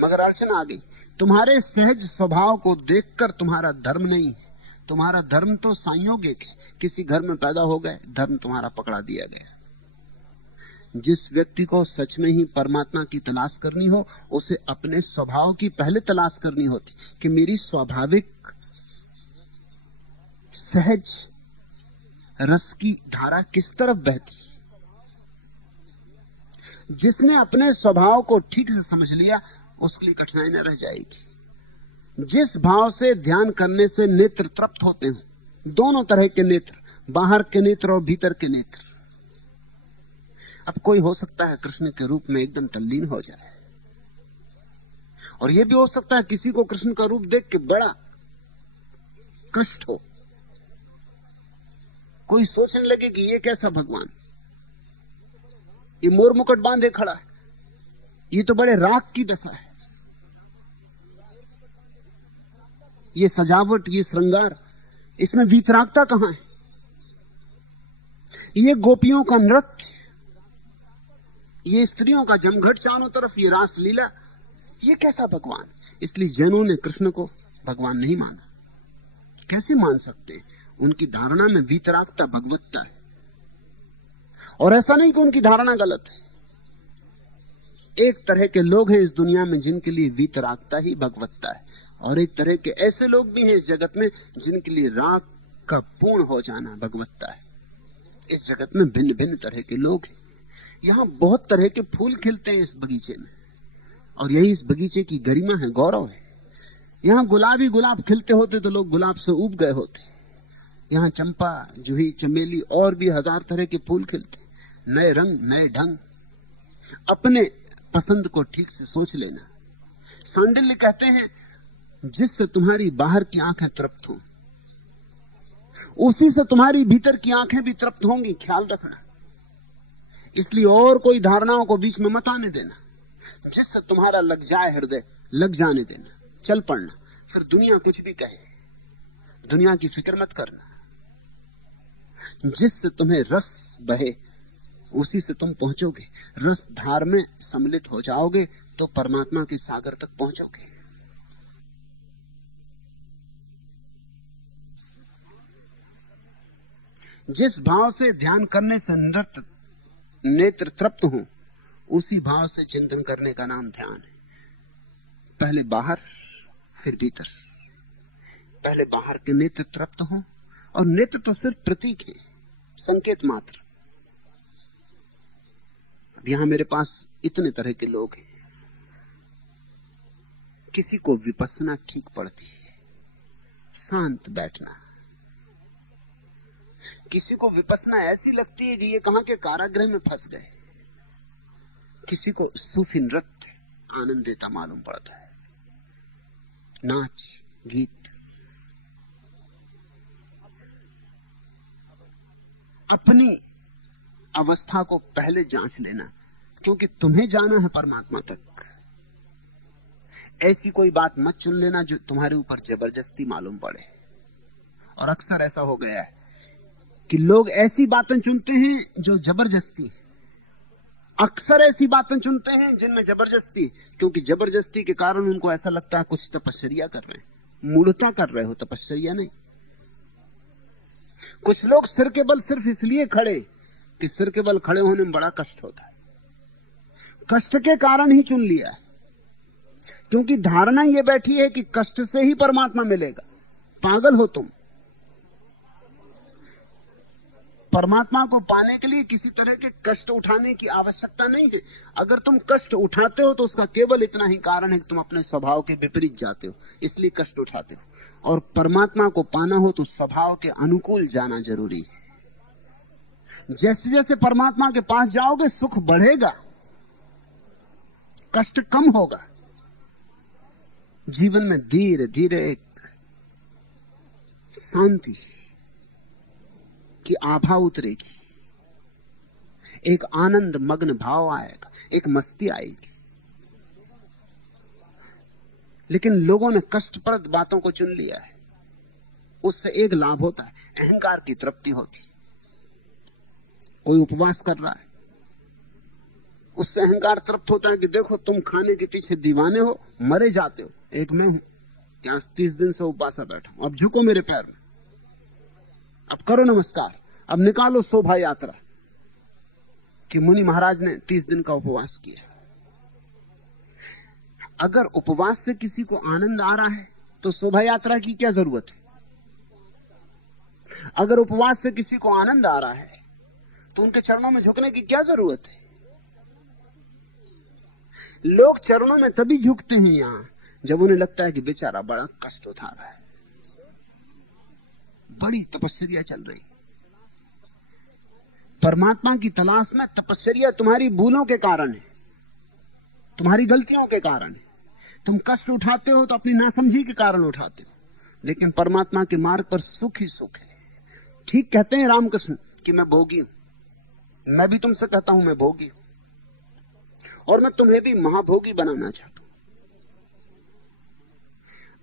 मगर अड़चन आ गई, तुम्हारे सहज स्वभाव को देखकर तुम्हारा धर्म नहीं है। तुम्हारा धर्म तो संयोगिक है। किसी घर में पैदा हो गए, धर्म तुम्हारा पकड़ा दिया गया। जिस व्यक्ति को सच में ही परमात्मा की तलाश करनी हो, उसे अपने स्वभाव की पहले तलाश करनी होती कि मेरी स्वाभाविक सहज रस की धारा किस तरफ बहती। जिसने अपने स्वभाव को ठीक से समझ लिया, उसके लिए कठिनाई न रह जाएगी। जिस भाव से ध्यान करने से नेत्र तृप्त होते हो, दोनों तरह के नेत्र, बाहर के नेत्र और भीतर के नेत्र। अब कोई हो सकता है कृष्ण के रूप में एकदम तल्लीन हो जाए, और यह भी हो सकता है किसी को कृष्ण का रूप देख के बड़ा कष्ट हो। कोई सोचने लगे कि ये कैसा भगवान, ये मोर मुकुट बांधे खड़ा है, ये तो बड़े राग की दशा है, ये सजावट, ये श्रृंगार, इसमें वीतरागता कहां है, ये गोपियों का नृत्य, ये स्त्रियों का जमघट चारों तरफ, ये रासलीला, ये कैसा भगवान। इसलिए जैनों ने कृष्ण को भगवान नहीं माना। कैसे मान सकते? उनकी धारणा में वीतरागता भगवत्ता है। और ऐसा नहीं कि उनकी धारणा गलत है। एक तरह के लोग हैं इस दुनिया में जिनके लिए वीतरागता ही भगवत्ता है, और एक तरह के ऐसे लोग भी हैं इस जगत में जिनके लिए राग का पूर्ण हो जाना भगवत्ता है। इस जगत में भिन्न भिन्न तरह के लोग हैं। यहां बहुत तरह के फूल खिलते हैं इस बगीचे में, और यही इस बगीचे की गरिमा है, गौरव है। यहां गुलाबी गुलाब खिलते होते तो लोग गुलाब से ऊब गए होते। यहां चंपा, जूही, चमेली और भी हजार तरह के फूल खिलते, नए रंग, नए ढंग। अपने पसंद को ठीक से सोच लेना। सांडिल्य कहते हैं जिससे तुम्हारी बाहर की आंखें तृप्त हों, उसी से तुम्हारी भीतर की आंखें भी तृप्त होंगी, ख्याल रखना। इसलिए और कोई धारणाओं को बीच में मत आने देना। जिससे तुम्हारा लग जाए हृदय, लग जाने देना, चल पड़ना। फिर दुनिया कुछ भी कहे, दुनिया की फिक्र मत करना। जिससे तुम्हें रस बहे, उसी से तुम पहुंचोगे। रस धार में सम्मिलित हो जाओगे तो परमात्मा के सागर तक पहुंचोगे। जिस भाव से ध्यान करने से नेत्र तृप्त हो, उसी भाव से चिंतन करने का नाम ध्यान है। पहले बाहर, फिर भीतर। पहले बाहर के नेत्र तृप्त हो, और नेत्र तो सिर्फ प्रतीक है, संकेत मात्र। अब यहां मेरे पास इतने तरह के लोग हैं। किसी को विपस्सना ठीक पड़ती है, शांत बैठना। किसी को विपस्सना ऐसी लगती है कि ये कहां के कारागृह में फंस गए। किसी को सूफी नृत्य आनंद देता मालूम पड़ता है, नाच, गीत। अपनी अवस्था को पहले जांच लेना, क्योंकि तुम्हें जाना है परमात्मा तक। ऐसी कोई बात मत चुन लेना जो तुम्हारे ऊपर जबरदस्ती मालूम पड़े। और अक्सर ऐसा हो गया है कि लोग ऐसी बातें चुनते हैं जो जबरदस्ती, अक्सर ऐसी बातें चुनते हैं जिनमें जबरदस्ती, क्योंकि जबरदस्ती के कारण उनको ऐसा लगता है कुछ तपस्या कर रहे हैं। मूढ़ता कर रहे हो, तपस्या नहीं। कुछ लोग सिर के बल सिर्फ इसलिए खड़े कि सिर के बल खड़े होने में बड़ा कष्ट होता है, कष्ट के कारण ही चुन लिया है। क्योंकि धारणा यह बैठी है कि कष्ट से ही परमात्मा मिलेगा। पागल हो तुम। परमात्मा को पाने के लिए किसी तरह के कष्ट उठाने की आवश्यकता नहीं है। अगर तुम कष्ट उठाते हो तो उसका केवल इतना ही कारण है कि तुम अपने स्वभाव के विपरीत जाते हो, इसलिए कष्ट उठाते हो। और परमात्मा को पाना हो तो स्वभाव के अनुकूल जाना जरूरी है। जैसे जैसे परमात्मा के पास जाओगे सुख बढ़ेगा, कष्ट कम होगा। जीवन में धीरे धीरे एक शांति की आभा उतरेगी, एक आनंद मग्न भाव आएगा, एक मस्ती आएगी। लेकिन लोगों ने कष्टप्रद बातों को चुन लिया है। उससे एक लाभ होता है, अहंकार की तृप्ति होती। कोई उपवास कर रहा है, उससे अहंकार तृप्त होता है कि देखो तुम खाने के पीछे दीवाने हो, मरे जाते हो। एक मैं हूं कि आज 30 दिन से उपवासा बैठा हूं, अब झुको मेरे पैर में, अब करो नमस्कार, अब निकालो शोभा यात्रा। कि मुनि महाराज ने 30 दिन का उपवास किया। अगर उपवास से किसी को आनंद आ रहा है तो शोभा यात्रा की क्या जरूरत है? अगर उपवास से किसी को आनंद आ रहा है तो उनके चरणों में झुकने की क्या जरूरत है? लोग चरणों में तभी झुकते हैं यहां जब उन्हें लगता है कि बेचारा बड़ा कष्ट उठा रहा है, बड़ी तपस्या चल रही। परमात्मा की तलाश में तपस्या तुम्हारी भूलों के कारण है, तुम्हारी गलतियों के कारण है। तुम कष्ट उठाते हो तो अपनी नासमझी के कारण उठाते हो, लेकिन परमात्मा के मार्ग पर सुख ही सुख है। ठीक कहते हैं रामकृष्ण कि मैं भोगी हूं। मैं भी तुमसे कहता हूं मैं भोगी हूं, और मैं तुम्हें भी महाभोगी बनाना चाहता हूं।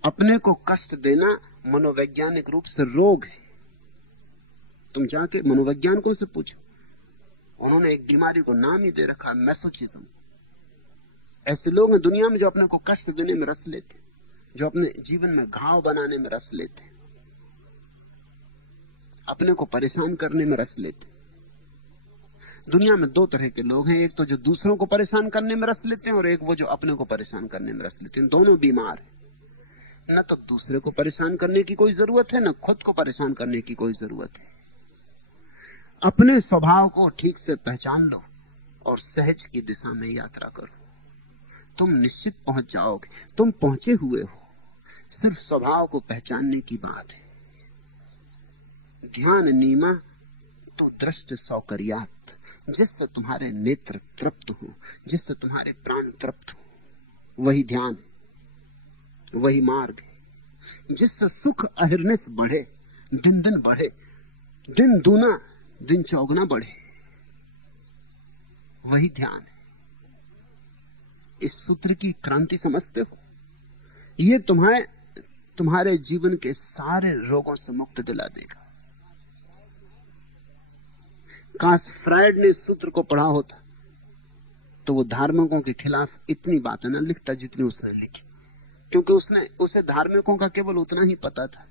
अपने को कष्ट देना मनोवैज्ञानिक रूप से रोग है। तुम जाके मनोवैज्ञानिकों से पूछो, उन्होंने एक बीमारी को नाम ही दे रखा है, मैसोचिज्म। ऐसे लोग हैं दुनिया में जो अपने को कष्ट देने में रस लेते, जो अपने जीवन में घाव बनाने में रस लेते, अपने को परेशान करने में रस लेते। दुनिया में दो तरह के लोग हैं, एक तो जो दूसरों को परेशान करने में रस लेते हैं, और एक वो जो अपने को परेशान करने में रस लेते हैं। दोनों बीमार हैं। न तो दूसरे को परेशान करने की कोई जरूरत है, न खुद को परेशान करने की कोई जरूरत है। अपने स्वभाव को ठीक से पहचान लो और सहज की दिशा में यात्रा करो, तुम निश्चित पहुंच जाओगे। तुम पहुंचे हुए हो, सिर्फ स्वभाव को पहचानने की बात है। ध्यान नीमा तो दृष्ट सौकर्यात, जिससे तुम्हारे नेत्र तृप्त हो, जिससे तुम्हारे प्राण तृप्त हो, वही ध्यान है, वही मार्ग है। जिससे सुख अहिर्निश बढ़े, दिन दिन बढ़े, दिन दूना दिन चौगुना बढ़े, वही ध्यान है। इस सूत्र की क्रांति समझते हो? यह तुम्हारे जीवन के सारे रोगों से मुक्त दिला देगा। काश फ्रायड ने इस सूत्र को पढ़ा होता तो वो धार्मिकों के खिलाफ इतनी बातें न लिखता जितनी उसने लिखी, क्योंकि उसे धार्मिकों का केवल उतना ही पता था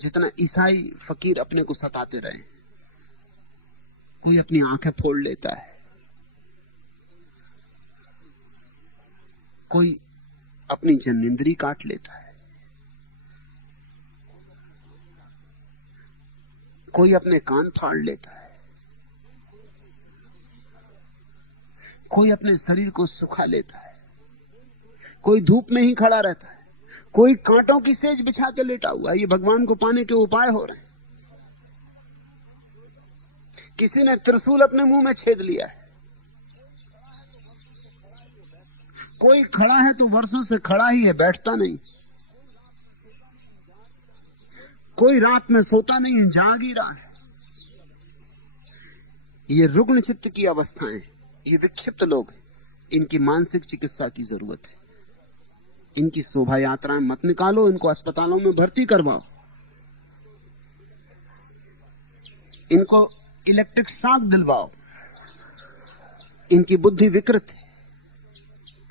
जितना ईसाई फकीर अपने को सताते रहे। कोई अपनी आंखें फोड़ लेता है, कोई अपनी जन्नेंद्री काट लेता है, कोई अपने कान फाड़ लेता है, कोई अपने शरीर को सुखा लेता है, कोई धूप में ही खड़ा रहता है, कोई कांटों की सेज बिछा के लेटा हुआ। ये भगवान को पाने के उपाय हो रहे हैं। किसी ने त्रिशूल अपने मुंह में छेद लिया है, कोई खड़ा है तो वर्षों से खड़ा ही है, बैठता नहीं। कोई रात में सोता नहीं है, जाग ही रहा है। ये रुग्ण चित्त की अवस्थाएं, ये विक्षिप्त लोग हैं, इनकी मानसिक चिकित्सा की जरूरत है। इनकी शोभा यात्राएं मत निकालो, इनको अस्पतालों में भर्ती करवाओ, इनको इलेक्ट्रिक शॉक दिलवाओ। इनकी बुद्धि विकृत है।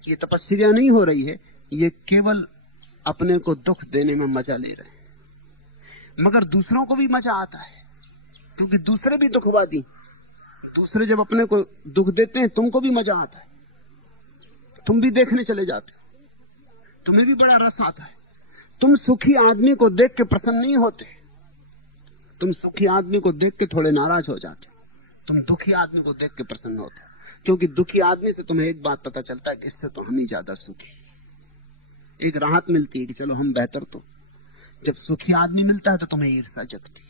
ये तपस्या नहीं हो रही है, ये केवल अपने को दुख देने में मजा ले रहे हैं। मगर दूसरों को भी मजा आता है, क्योंकि दूसरे भी दुखवादी। दूसरे जब अपने को दुख देते हैं तुमको भी मजा आता है, तुम भी देखने चले जाते हो, तुम्हें भी बड़ा रस आता है। तुम सुखी आदमी को देख के प्रसन्न नहीं होते, तुम सुखी आदमी को देख के थोड़े नाराज हो जाते हो। तुम दुखी आदमी को देख के प्रसन्न होते हो, क्योंकि दुखी आदमी से तुम्हें एक बात पता चलता है कि इससे तो हम ही ज्यादा सुखी। एक राहत मिलती है कि चलो हम बेहतर। तो जब सुखी आदमी मिलता है तो तुम्हें ईर्ष्या जगती है।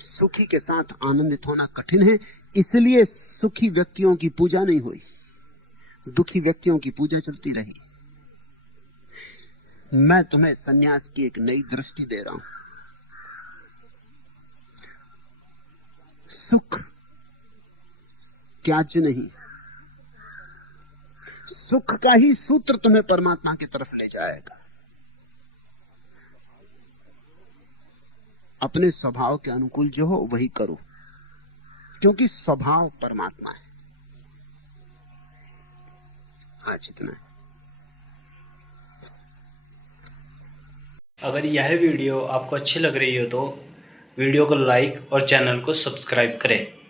सुखी के साथ आनंदित होना कठिन है, इसलिए सुखी व्यक्तियों की पूजा नहीं हुई, दुखी व्यक्तियों की पूजा चलती रही। मैं तुम्हें सन्यास की एक नई दृष्टि दे रहा हूं। सुख त्याज्य नहीं, सुख का ही सूत्र तुम्हें परमात्मा की तरफ ले जाएगा। अपने स्वभाव के अनुकूल जो हो वही करो, क्योंकि स्वभाव परमात्मा है। आज इतना है। अगर यह वीडियो आपको अच्छी लग रही हो तो वीडियो को लाइक और चैनल को सब्सक्राइब करें।